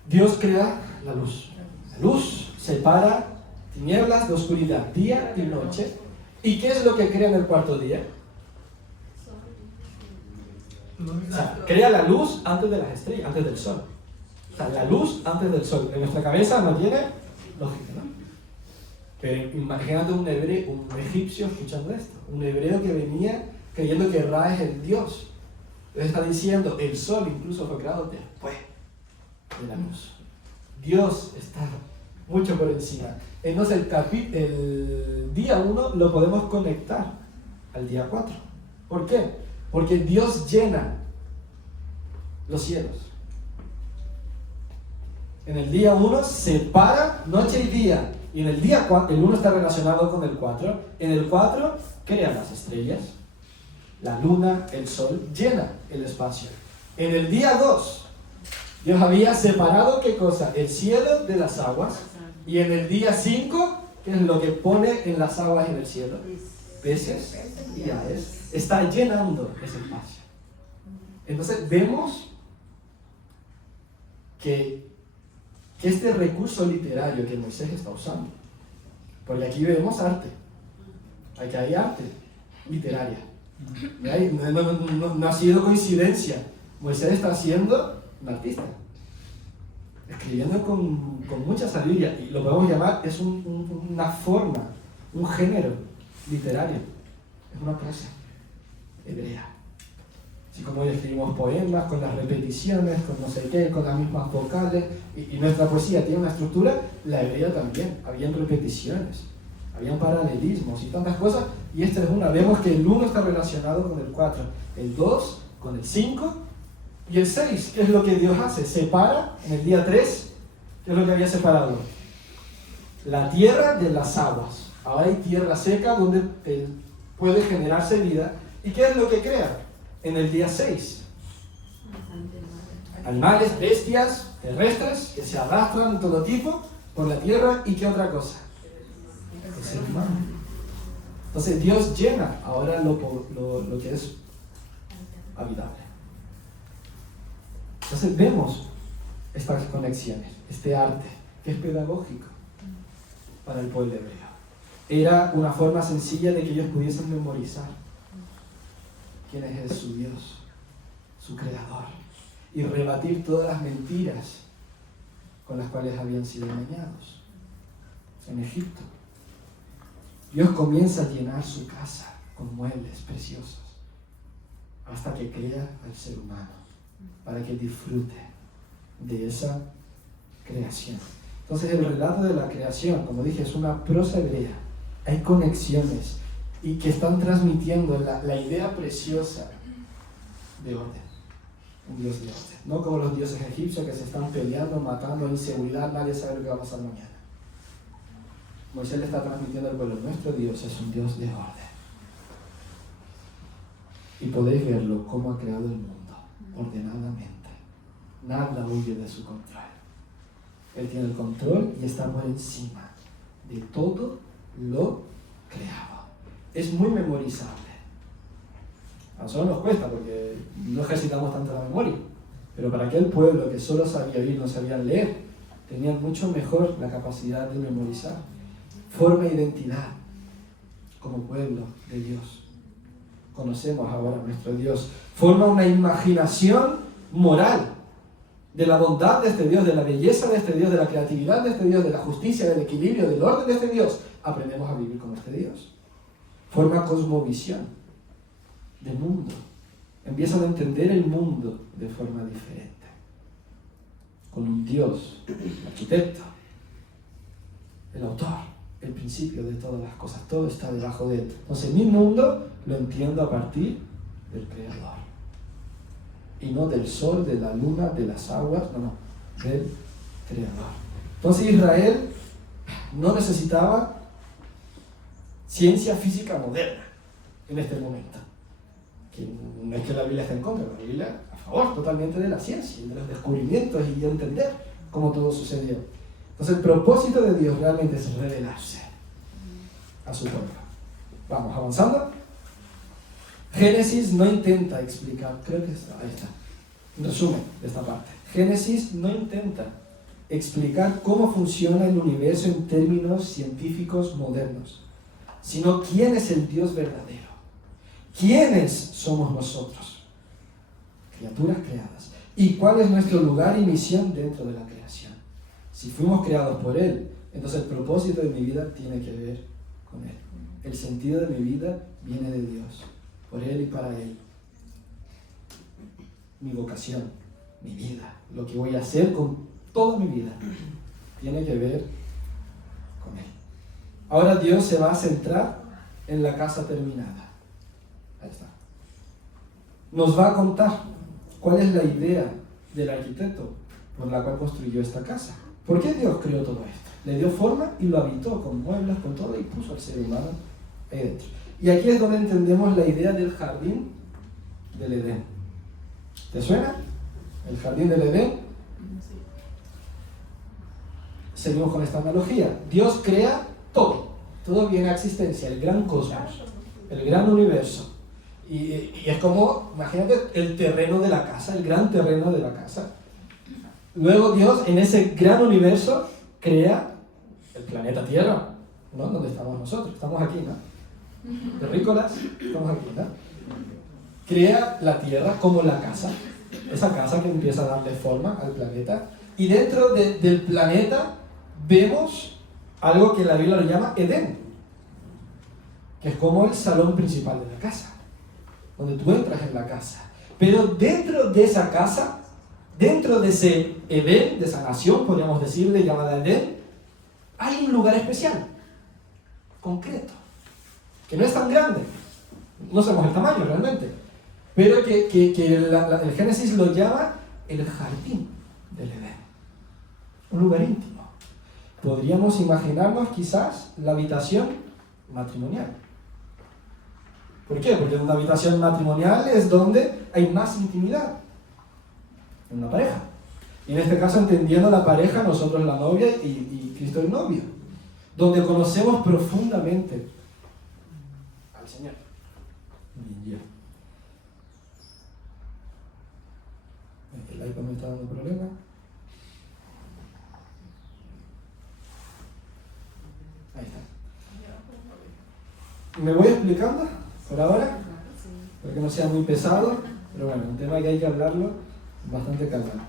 Dios crea la luz. La luz separa tinieblas de oscuridad, día y noche. ¿Y qué es lo que crea en el cuarto día? O sea, crea la luz antes de las estrellas, antes del sol. O sea, la luz antes del sol. En nuestra cabeza no tiene lógica, ¿no? Pero imagínate un egipcio escuchando esto. Un hebreo que venía creyendo que Ra es el Dios. Él está diciendo, el sol incluso fue creado después de la luz. Dios está mucho por encima. Entonces el día 1 lo podemos conectar al día 4. ¿Por qué? Porque Dios llena los cielos. En el día 1 separa noche y día Y en el día 4, el 1 está relacionado con el 4. En el 4 crea las estrellas, la luna, el sol, llena el espacio. En el día 2, Dios había separado, ¿qué cosa? El cielo de las aguas. Y en el día 5, ¿qué es lo que pone en las aguas y en el cielo? Peces y aves. Está llenando ese espacio. Entonces vemos que este recurso literario que Moisés está usando, porque aquí vemos arte, aquí hay arte literaria, no ha sido coincidencia. Moisés está siendo un artista, escribiendo con mucha sabiduría, y lo podemos llamar, es una forma, un género literario, es una prosa hebrea. Así como hoy escribimos poemas con las repeticiones, con no sé qué, con las mismas vocales, y nuestra poesía tiene una estructura, la hebrea también, habían repeticiones, habían paralelismos y tantas cosas, y esta es una. Vemos que el 1 está relacionado con el 4, el 2 con el 5, y el 6, ¿qué es lo que Dios hace? Separa, en el día 3, ¿qué es lo que había separado? La tierra de las aguas. Ahora hay tierra seca donde puede generarse vida, ¿y qué es lo que crea? En el día 6, animales, bestias, terrestres, que se arrastran de todo tipo por la tierra, y ¿qué otra cosa? El ser humano. Entonces Dios llena ahora lo que es habitable. Entonces vemos estas conexiones, este arte, que es pedagógico para el pueblo hebreo. Era una forma sencilla de que ellos pudiesen memorizar quién es su Dios, su creador, y rebatir todas las mentiras con las cuales habían sido engañados en Egipto. Dios comienza a llenar su casa con muebles preciosos hasta que crea al ser humano para que disfrute de esa creación. Entonces el relato de la creación, como dije, es una prosa hebrea. Hay conexiones y que están transmitiendo la idea preciosa de orden, un Dios de orden. No como los dioses egipcios que se están peleando, matando, inseguridad, nadie sabe lo que va a pasar mañana. Moisés le está transmitiendo al pueblo, nuestro Dios es un Dios de orden. Y podéis verlo cómo ha creado el mundo, ordenadamente. Nada huye de su control. Él tiene el control y está por encima de todo lo creado. Es muy memorizable. A nosotros nos cuesta porque no ejercitamos tanto la memoria, pero para aquel pueblo que solo sabía oír, no sabía leer, tenían mucho mejor la capacidad de memorizar. Forma identidad como pueblo de Dios. Conocemos ahora a nuestro Dios. Forma una imaginación moral de la bondad de este Dios, de la belleza de este Dios, de la creatividad de este Dios, de la justicia, del equilibrio, del orden de este Dios. Aprendemos a vivir como este Dios. Forma cosmovisión de mundo. Empiezan a entender el mundo de forma diferente. Con un Dios, el arquitecto, el autor, el principio de todas las cosas. Todo está debajo de él. Entonces mi mundo lo entiendo a partir del Creador. Y no del sol, de la luna, de las aguas, no, del Creador. Entonces Israel no necesitaba ciencia física moderna en este momento. Que no es que la Biblia esté en contra, la Biblia a favor totalmente de la ciencia, de los descubrimientos y de entender cómo todo sucedió. Entonces el propósito de Dios realmente es revelarse a su pueblo. Vamos avanzando. Génesis no intenta explicar, creo que está, ahí está, un resumen de esta parte. Génesis no intenta explicar cómo funciona el universo en términos científicos modernos, sino quién es el Dios verdadero. ¿Quiénes somos nosotros? Criaturas creadas. ¿Y cuál es nuestro lugar y misión dentro de la creación? Si fuimos creados por Él, entonces el propósito de mi vida tiene que ver con Él. El sentido de mi vida viene de Dios, por Él y para Él. Mi vocación, mi vida, lo que voy a hacer con toda mi vida, tiene que ver con Él. Ahora Dios se va a centrar en la casa terminada. Ahí está. Nos va a contar cuál es la idea del arquitecto por la cual construyó esta casa. ¿Por qué Dios creó todo esto? Le dio forma y lo habitó con muebles, con todo, y puso al ser humano ahí dentro. Y aquí es donde entendemos la idea del jardín del Edén. ¿Te suena? El jardín del Edén. Seguimos con esta analogía. Dios crea todo. Todo viene a existencia, el gran cosmos, el gran universo. Y es como, imagínate, el terreno de la casa, el gran terreno de la casa. Luego Dios, en ese gran universo, crea el planeta Tierra, ¿no? Donde estamos nosotros. Estamos aquí, ¿no? Terrícolas, estamos aquí, ¿no? Crea la Tierra como la casa. Esa casa que empieza a darle forma al planeta. Y dentro del planeta vemos algo que la Biblia lo llama Edén, que es como el salón principal de la casa, donde tú entras en la casa. Pero dentro de esa casa, dentro de ese Edén, de esa nación, podríamos decirle, llamada Edén, hay un lugar especial, concreto, que no es tan grande, no sabemos el tamaño realmente, pero que el Génesis lo llama el jardín del Edén, un lugar íntimo. Podríamos imaginarnos quizás la habitación matrimonial. ¿Por qué? Porque en una habitación matrimonial es donde hay más intimidad en una pareja. Y en este caso, entendiendo la pareja, nosotros la novia y Cristo el novio, donde conocemos profundamente al Señor. Bien. El iPad me está dando problemas. Ahí está. Me voy explicando por ahora, porque no sea muy pesado, pero bueno, un tema que hay que hablarlo bastante calmado.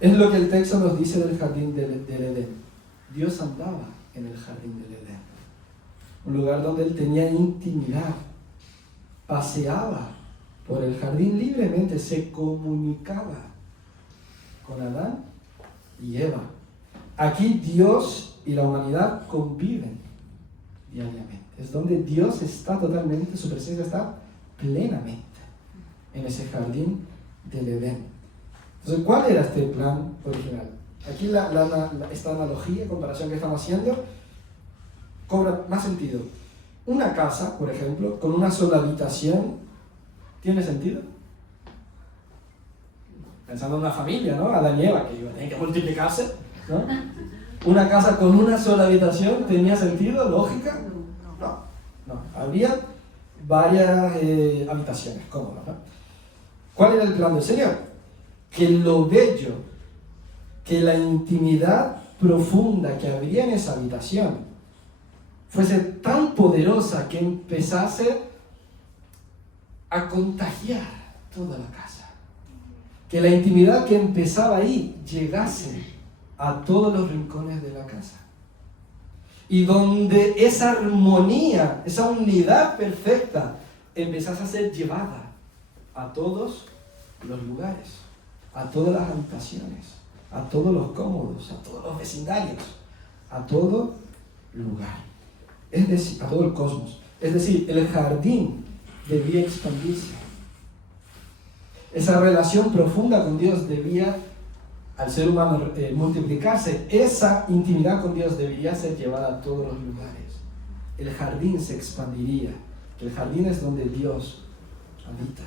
Es lo que el texto nos dice del jardín del Edén. Dios andaba en el jardín del Edén, un lugar donde él tenía intimidad, paseaba por el jardín libremente, se comunicaba con Adán y Eva. Aquí Dios y la humanidad conviven diariamente. Es donde Dios está totalmente, su presencia está plenamente en ese jardín del Edén. Entonces, ¿cuál era este plan original? Aquí esta analogía, comparación que estamos haciendo, cobra más sentido. Una casa, por ejemplo, con una sola habitación, ¿tiene sentido? Pensando en una familia, ¿no? Adán y Eva, que iban a tener que multiplicarse, ¿no? Una casa con una sola habitación, ¿tenía sentido? ¿Lógica? No. Habría varias habitaciones cómodas, ¿no? ¿Cuál era el plan del Señor? Que lo bello, que la intimidad profunda que habría en esa habitación fuese tan poderosa que empezase a contagiar toda la casa. Que la intimidad que empezaba ahí llegase a todos los rincones de la casa. Y donde esa armonía, esa unidad perfecta empezase a ser llevada a todos los lugares, a todas las habitaciones, a todos los cómodos, a todos los vecindarios, a todo lugar, es decir, a todo el cosmos. Es decir, el jardín debía expandirse. Esa relación profunda con Dios debía, al ser humano, multiplicarse. Esa intimidad con Dios debería ser llevada a todos los lugares. El jardín se expandiría. El jardín es donde Dios habita.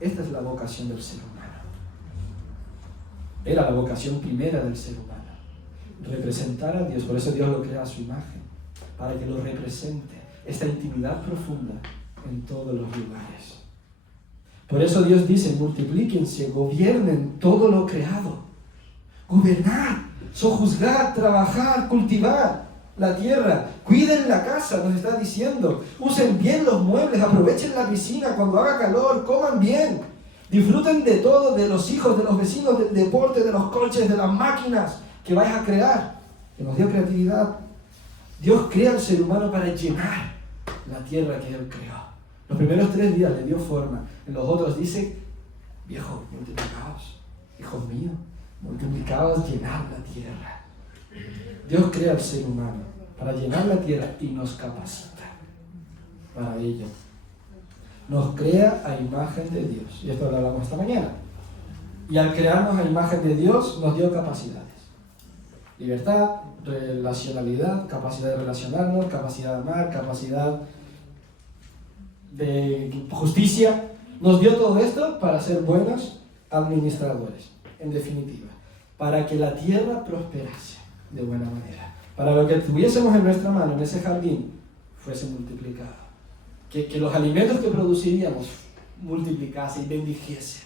Esta es la vocación del ser humano. Era la vocación primera del ser humano. Representar a Dios. Por eso Dios lo crea a su imagen. Para que lo represente. Esta intimidad profunda en todos los lugares. Por eso Dios dice, multiplíquense, gobiernen todo lo creado. Gobernar, sojuzgar, trabajar, cultivar la tierra. Cuiden la casa, nos está diciendo. Usen bien los muebles, aprovechen la piscina cuando haga calor, coman bien. Disfruten de todo, de los hijos, de los vecinos, del deporte, de los coches, de las máquinas que vais a crear. Que nos dio creatividad. Dios crea al ser humano para llenar la tierra que Él creó. Los primeros 3 días le dio forma. En los otros dice, viejo, multiplicaos, hijos míos, multiplicaos, llenad la tierra. Dios crea al ser humano para llenar la tierra y nos capacita para ello. Nos crea a imagen de Dios. Y esto lo hablamos esta mañana. Y al crearnos a imagen de Dios, nos dio capacidades. Libertad, relacionalidad, capacidad de relacionarnos, capacidad de amar, capacidad de justicia. Nos dio todo esto para ser buenos administradores, en definitiva, para que la tierra prosperase de buena manera, para lo que tuviésemos en nuestra mano, en ese jardín, fuese multiplicado, que los alimentos que produciríamos multiplicase y bendijese,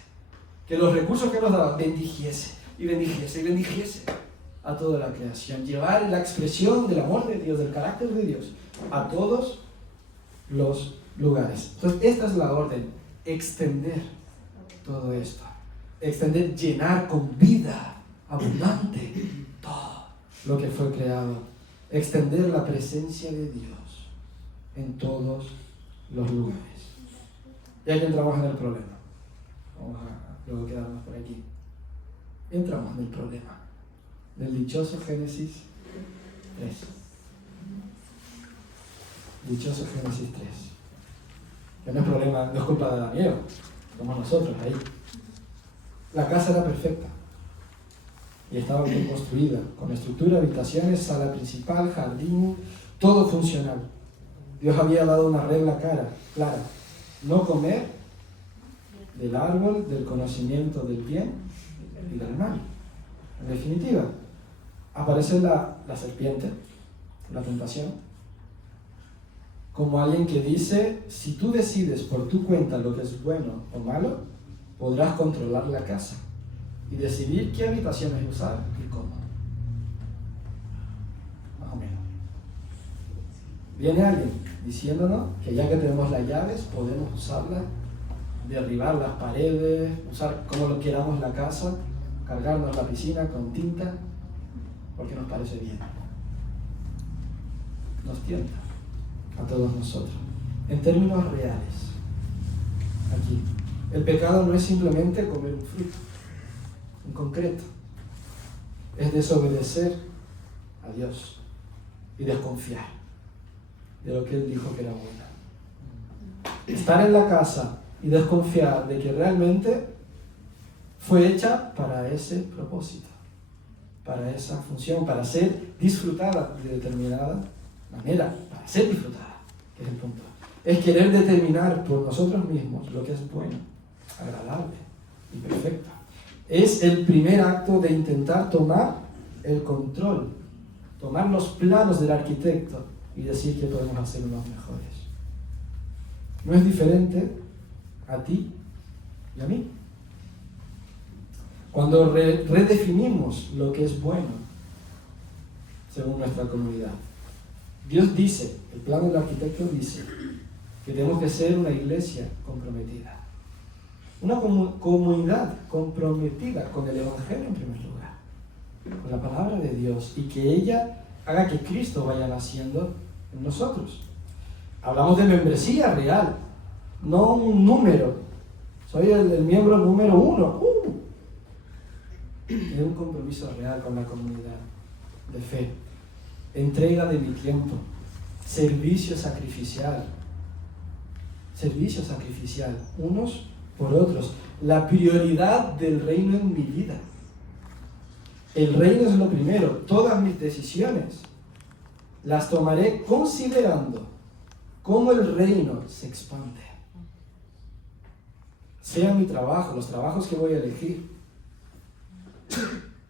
que los recursos que nos daba bendijese y bendijese y bendijese a toda la creación, llevar la expresión del amor de Dios, del carácter de Dios a todos los lugares. Entonces esta es la orden: extender todo esto, extender, llenar con vida abundante todo lo que fue creado, extender la presencia de Dios en todos los lugares. Y aquí entramos en el problema. Vamos a luego quedarnos por aquí. Entramos en el problema del dichoso Génesis 3. Dichoso Génesis 3. Que no es problema, no es culpa de Daniel, somos nosotros ahí. La casa era perfecta y estaba bien construida, con estructura, habitaciones, sala principal, jardín, todo funcional. Dios había dado una regla clara: no comer del árbol del conocimiento del bien y del mal. En definitiva, aparece la serpiente, la tentación, como alguien que dice: si tú decides por tu cuenta lo que es bueno o malo, podrás controlar la casa y decidir qué habitaciones usar y cómo. Más o menos. Viene alguien diciéndonos que ya que tenemos las llaves, podemos usarlas, derribar las paredes, usar como lo queramos la casa, cargarnos la piscina con tinta, porque nos parece bien. Nos tienta a todos nosotros. En términos reales, aquí, el pecado no es simplemente comer un fruto, en concreto, es desobedecer a Dios y desconfiar de lo que Él dijo que era bueno. Estar en la casa y desconfiar de que realmente fue hecha para ese propósito, para esa función, para ser disfrutada de determinada manera, para ser disfrutada, que es el punto. Es querer determinar por nosotros mismos lo que es bueno, agradable y perfecto. Es el primer acto de intentar tomar el control, tomar los planos del arquitecto y decir que podemos hacer unos mejores. No es diferente a ti y a mí. Cuando redefinimos lo que es bueno, según nuestra comunidad, Dios dice, el plan del arquitecto dice, que tenemos que ser una iglesia comprometida. Una comunidad comprometida con el Evangelio en primer lugar, con la palabra de Dios, y que ella haga que Cristo vaya naciendo en nosotros. Hablamos de membresía real, no un número. Soy el miembro número 1. Es un compromiso real con la comunidad de fe. Entrega de mi tiempo. Servicio sacrificial. Servicio sacrificial. Unos por otros. La prioridad del reino en mi vida. El reino es lo primero. Todas mis decisiones las tomaré considerando cómo el reino se expande. Sea mi trabajo, los trabajos que voy a elegir,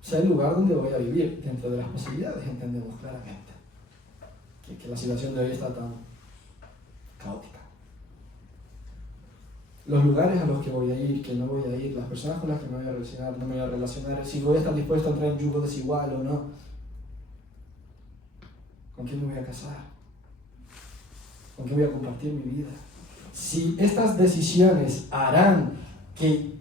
sea el lugar donde voy a vivir, dentro de las posibilidades, entendemos claramente que la situación de hoy está tan caótica. Los lugares a los que voy a ir, que no voy a ir, las personas con las que me voy a relacionar, no me voy a relacionar, si voy a estar dispuesto a entrar en yugo desigual o no, con quién me voy a casar, con quién voy a compartir mi vida. Si estas decisiones harán que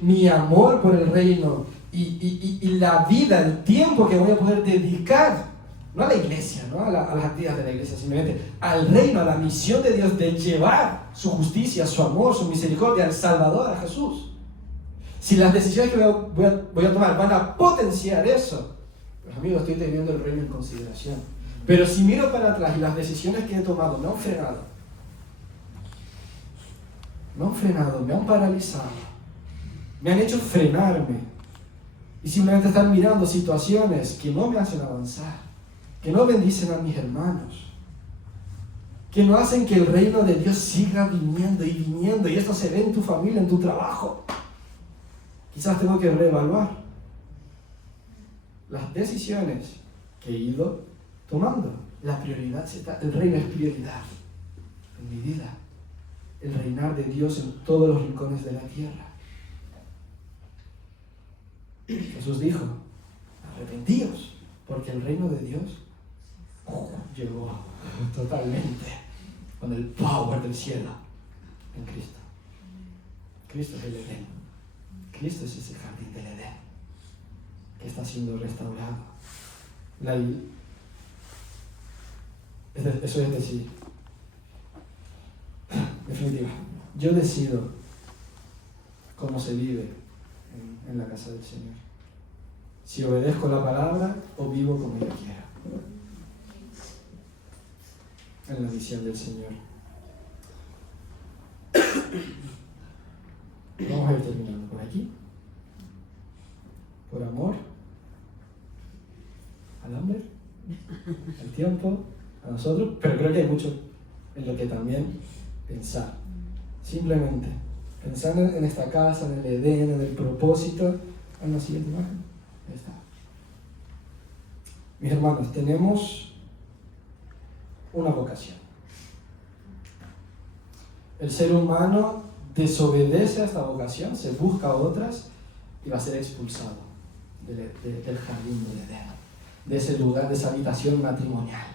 mi amor por el reino y la vida, el tiempo que voy a poder dedicar, no a la iglesia, no a las actividades de la iglesia, simplemente al reino, a la misión de Dios de llevar su justicia, su amor, su misericordia al Salvador, a Jesús. Si las decisiones que voy a tomar van a potenciar eso, pues amigos, estoy teniendo el reino en consideración. Pero si miro para atrás y las decisiones que he tomado me han frenado, me han paralizado, me han hecho frenarme, Y simplemente estar mirando situaciones que no me hacen avanzar, que no bendicen a mis hermanos, que no hacen que el reino de Dios siga viniendo y viniendo, y esto se ve en tu familia, en tu trabajo. Quizás tengo que reevaluar las decisiones que he ido tomando. La prioridad, el reino es prioridad en mi vida. El reinar de Dios en todos los rincones de la tierra. Jesús dijo, arrepentíos, porque el reino de Dios llegó totalmente con el power del cielo en Cristo. Cristo es el Edén. Cristo es ese jardín del Edén que está siendo restaurado. Eso es decir, definitiva, yo decido cómo se vive en la casa del Señor. Si obedezco la palabra o vivo como yo quiera. En la visión del Señor. Vamos a ir terminando por aquí. Por amor al hambre, al tiempo, a nosotros, pero creo que hay mucho en lo que también pensar. Simplemente pensar en esta casa, en el Edén, en el propósito. En la siguiente imagen. Ahí está. Mis hermanos, tenemos una vocación. El ser humano desobedece a esta vocación, se busca otras y va a ser expulsado del jardín del Edén, de ese lugar, de esa habitación matrimonial,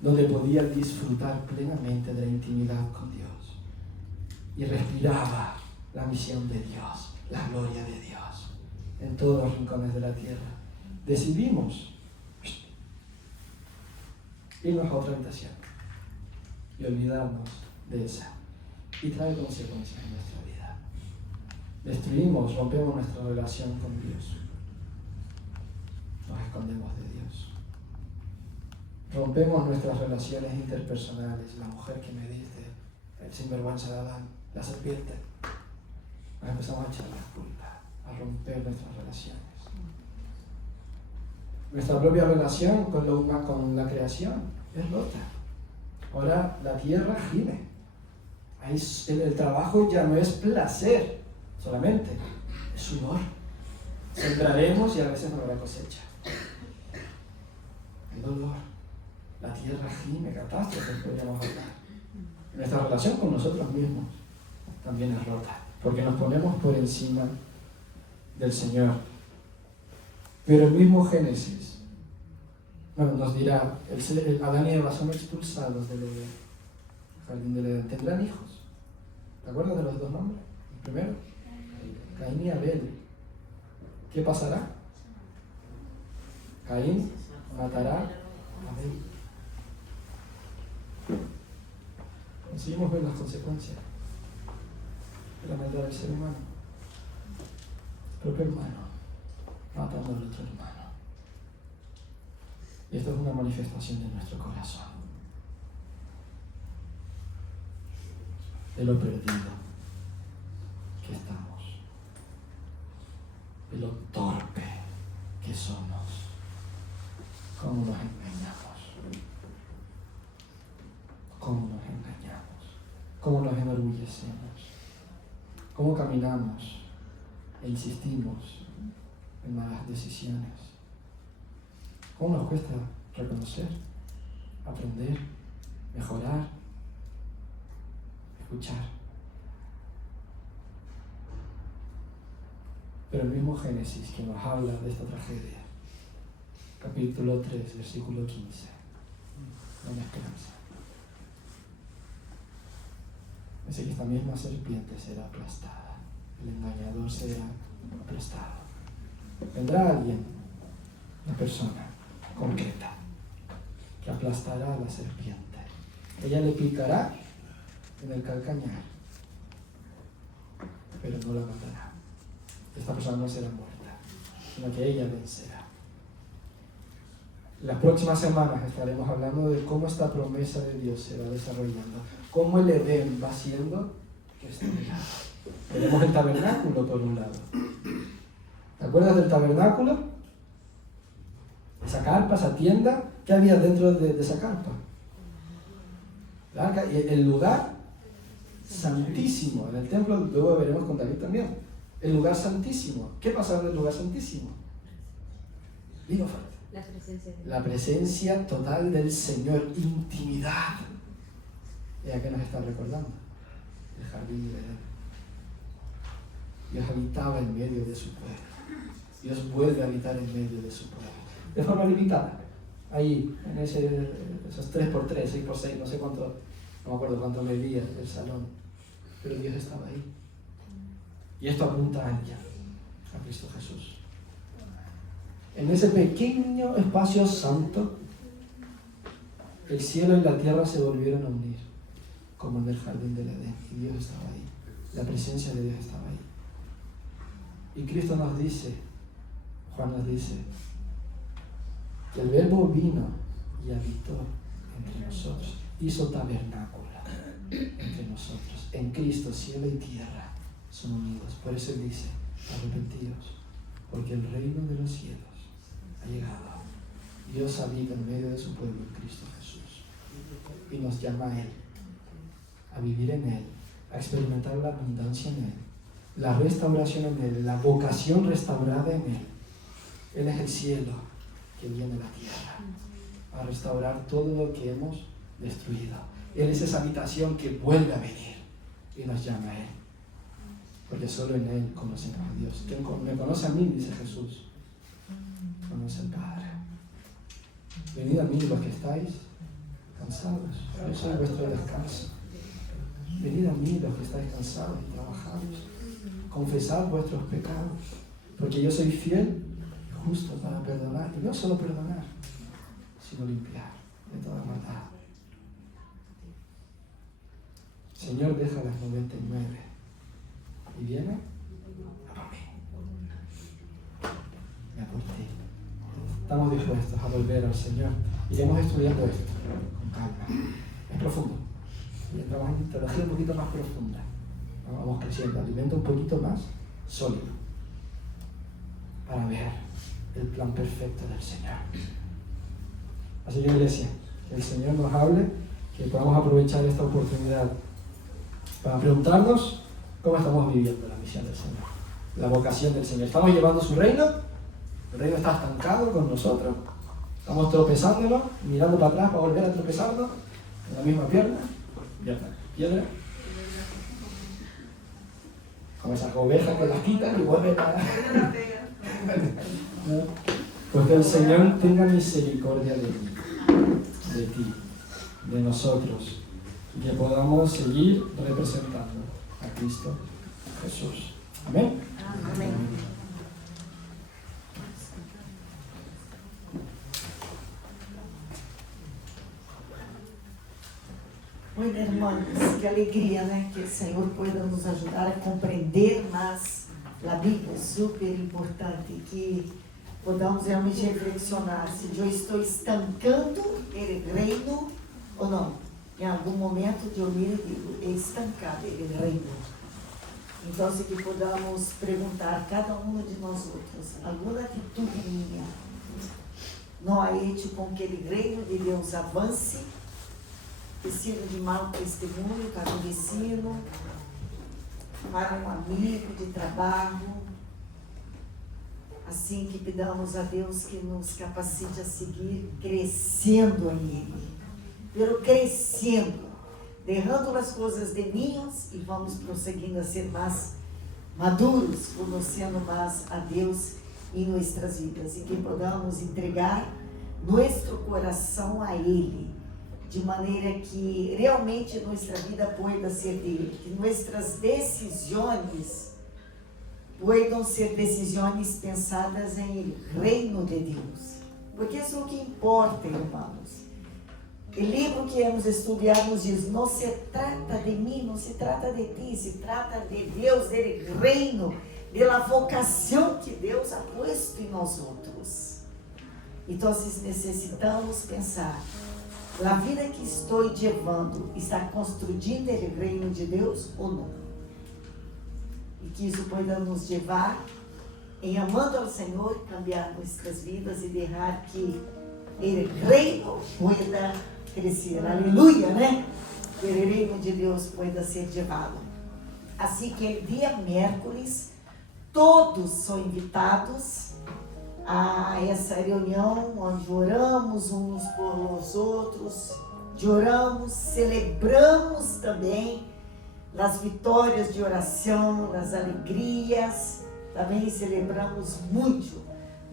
donde podía disfrutar plenamente de la intimidad con Dios y respiraba la misión de Dios, la gloria de Dios en todos los rincones de la tierra. Decidimos irnos a otra habitación y olvidarnos de esa, y trae consecuencias en nuestra vida. Destruimos, rompemos nuestra relación con Dios, nos escondemos de Dios, rompemos nuestras relaciones interpersonales. La mujer que me dice, el sinvergüenza de Adán, la serpiente, nos empezamos a echar la culpa, a romper nuestras relaciones. Nuestra propia relación con la creación es rota. Ahora la tierra gime. Ahí el trabajo ya no es placer solamente, es sudor. Sembraremos y a veces no habrá cosecha. El dolor. La tierra gime, catástrofes podríamos hablar. Nuestra relación con nosotros mismos también es rota, porque nos ponemos por encima del Señor. Pero el mismo Génesis nos dirá, Adán y Eva son expulsados del Edén, jardín del Edén. Tendrán hijos. ¿Te acuerdas de los dos nombres? El primero, Caín y Abel. ¿Qué pasará? Caín matará a Abel. Conseguimos ver las consecuencias de la maldad del ser humano. El propio hermano matando al otro hermano. Y esto es una manifestación de nuestro corazón, de lo perdido que estamos, de lo torpe que somos, cómo nos engañamos, cómo nos enorgullecemos, cómo caminamos e insistimos en malas decisiones. ¿Cómo nos cuesta reconocer, aprender, mejorar, escuchar? Pero el mismo Génesis que nos habla de esta tragedia, capítulo 3, versículo 15, no hay esperanza. Dice que esta misma serpiente será aplastada, el engañador será aplastado. Vendrá alguien, una persona concreta, que aplastará a la serpiente. Ella le picará en el calcañar, pero no la matará. Esta persona no será muerta, sino que ella vencerá. Las próximas semanas estaremos hablando de cómo esta promesa de Dios se va desarrollando, cómo el Edén va siendo restaurado. Tenemos el tabernáculo por un lado, ¿Te acuerdas del tabernáculo? Esa carpa, esa tienda, ¿qué había dentro de esa carpa? El lugar santísimo. En el templo, luego veremos con David también. El lugar santísimo. ¿Qué pasaba en el lugar santísimo? Digo fuerte. La presencia total del Señor, intimidad. ¿Y a qué nos está recordando? El jardín de Edén. Dios habitaba en medio de su pueblo. Dios vuelve a habitar en medio de su pueblo. De forma limitada. Ahí, en esos 3x3, 6x6, no sé cuánto, no me acuerdo cuánto medía el salón. Pero Dios estaba ahí. Y esto apunta a ella, a Cristo Jesús. En ese pequeño espacio santo, el cielo y la tierra se volvieron a unir, como en el jardín del Edén. Y Dios estaba ahí. La presencia de Dios estaba ahí. Y Cristo nos dice, Juan nos dice, que el Verbo vino y habitó entre nosotros, hizo tabernáculo entre nosotros. En Cristo, cielo y tierra son unidos. Por eso Él dice, arrepentidos, porque el reino de los cielos ha llegado. Dios habita en medio de su pueblo en Cristo Jesús. Y nos llama a Él, a vivir en Él, a experimentar la abundancia en Él, la restauración en Él, la vocación restaurada en Él. Él es el cielo que viene a la tierra a restaurar todo lo que hemos destruido. Él es esa habitación que vuelve a venir y nos llama a Él. Porque solo en Él conocemos a Dios. Quien me conoce a mí, dice Jesús, conoce al Padre. Venid a mí los que estáis cansados. Yo soy vuestro descanso. Venid a mí los que estáis cansados y trabajados. Confesad vuestros pecados. Porque yo soy fiel y justo para perdonar. Y no solo perdonar, sino limpiar de toda maldad. Señor, deja las 99 y viene a por mí. Me por ti. Estamos dispuestos a volver al Señor. Iremos estudiando esto con calma. Es profundo. Y entramos en teología un poquito más profunda. Vamos creciendo, alimento un poquito más sólido para ver el plan perfecto del Señor. Así que, iglesia, que el Señor nos hable, que podamos aprovechar esta oportunidad para preguntarnos cómo estamos viviendo la misión del Señor, la vocación del Señor. ¿Estamos llevando su reino? ¿El reino está estancado con nosotros? ¿Estamos tropezándonos, mirando para atrás para volver a tropezarnos en la misma pierna? Piedra. Como esas ovejas que las quitan y vuelven a... ¿No? Pues que el Señor tenga misericordia de ti, de nosotros, y que podamos seguir representando a Cristo Jesús. Amén. Amén. Bueno, hermanos, qué alegría, ¿no? Que el Señor pueda nos ayudar a comprender más la Biblia. Es súper importante que podamos realmente reflexionar se eu estou estancando o reino ou não. Em algum momento eu miro e digo, é estancado o reino. Então, que podamos perguntar a cada de nós outros, alguma atitude minha não há hecho com que o reino de Deus avance, que sirva de mau testemunho para o vecino, para um amigo de trabalho. Assim que pedamos a Deus que nos capacite a seguir crescendo em Ele, pero crescendo, derrando as coisas de niños e vamos prosseguindo a ser mais maduros, conhecendo mais a Deus em nossas vidas, e que podamos entregar nosso coração a Ele, de maneira que realmente nossa vida pueda ser dele, que nossas decisões puedan ser decisões pensadas em reino de Deus, porque isso é o que importa, irmãos. O livro que hemos estudado nos diz, não se trata de mim, não se trata de ti, se trata de Deus, do reino, da vocação que Deus ha puesto em nós outros. Então, necessitamos pensar, a vida que estou levando está construindo o reino de Deus ou não? E que isso possa nos levar em amando ao Senhor, cambiar nuestras vidas e deixar que o reino pueda crescer. Aleluia, né? Que o reino de Deus pueda ser levado. Assim que o dia miércoles, todos são invitados a essa reunião onde oramos uns por os outros, oramos, celebramos também as vitórias de oração, as alegrias, também celebramos muito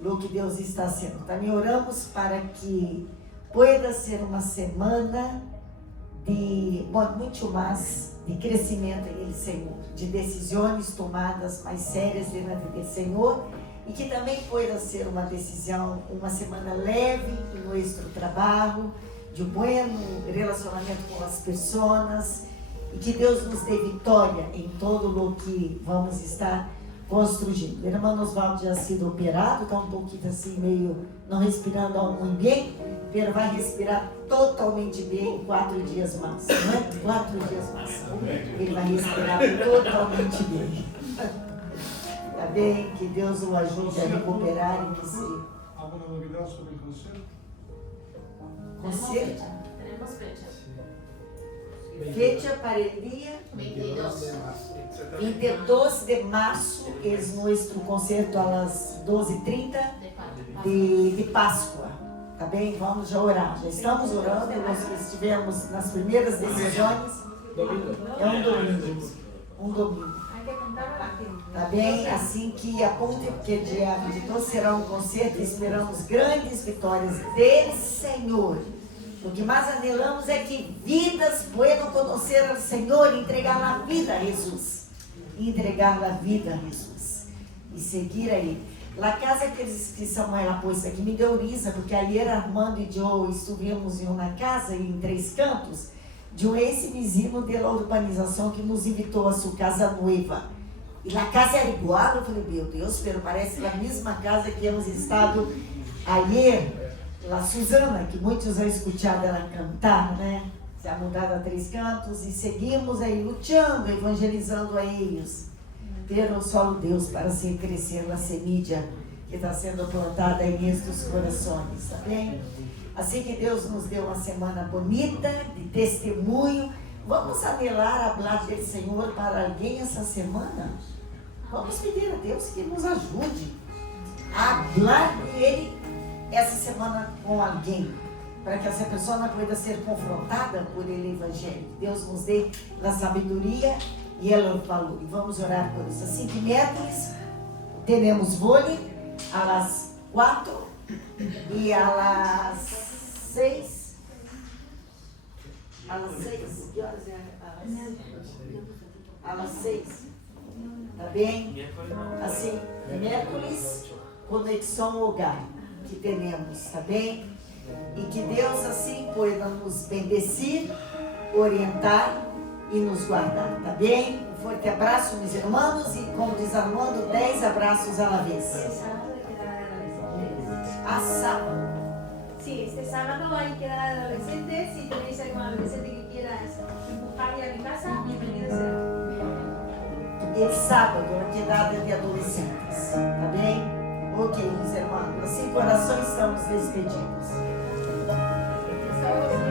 o que Deus está fazendo. Também oramos para que pueda ser uma semana de muito mais de crescimento em Senhor, de decisões tomadas mais sérias diante do Senhor, e que também pueda ser uma decisão, uma semana leve em nosso trabalho, de bom relacionamento com as pessoas, e que Deus nos dê vitória em todo o que vamos estar construindo. O irmão Oswaldo já ha sido operado, está um pouquinho assim, meio não respirando muito bem, mas vai respirar totalmente bem em 4 dias mais, não é? 4 dias mais. Ele vai respirar totalmente bem. Está bem? Que Deus o ajude a recuperar e que se... ¿Alguna novedad sobre el concierto? Concerto? Tenemos fecha. Fecha para o dia 22 de março, é nosso concerto às 12h30 de Páscoa. Tá bem? Vamos já orar. Já estamos orando, nós estivemos nas primeiras decisões. É um domingo. Um domingo. Tá bem? Assim que aponte, porque dia 22 será um concerto, esperamos grandes vitórias do Senhor. O que mais anelamos é que vidas puedan conhecer ao Senhor e entregar a vida a Jesus. Entregar a vida a Jesus. E seguir aí. A casa que Samuel pôs aqui me deu risa, porque ayer Armando e eu estivemos em uma casa em Três Cantos, de um ex-vizinho da urbanização que nos invitou a sua casa nova. E a casa era igual, eu falei, meu Deus, pero parece a mesma casa que hemos estado ayer. A Susana, que muitos já escutado ela cantar, né? Se ha mudado a Três Cantos e seguimos aí lutando, evangelizando a eles. Pero só o Deus para se crescer a semilla que está sendo plantada em estes corações, tá bem? Assim que Deus nos deu uma semana bonita, de testemunho. Vamos anelar a falar do Senhor para alguém essa semana? Vamos pedir a Deus que nos ajude a falar dele essa semana com alguém, para que essa pessoa possa ser confrontada por ele Evangelho. Deus nos dê a sabedoria e o valor. E vamos orar por isso. Assim que miércoles teremos vôlei às 4 e às 6. Às 6. Que horas é? Às 6. Tá bem? Assim, miércoles, conexão hogar que teremos, tá bem? E que Deus assim possa nos bendecir, orientar e nos guardar, tá bem? Um forte abraço, meus irmãos, e como diz Armando, 10 abraços à la vez. A sábado. Sí, este sábado hay que dar a adolescentes. Si tenéis algún adolescente que quiera empujarle a mi casa, bienvenido será. El sábado, a quedada de adolescentes, tá bem? Ok, meus irmãos, assim coração estamos despedidos.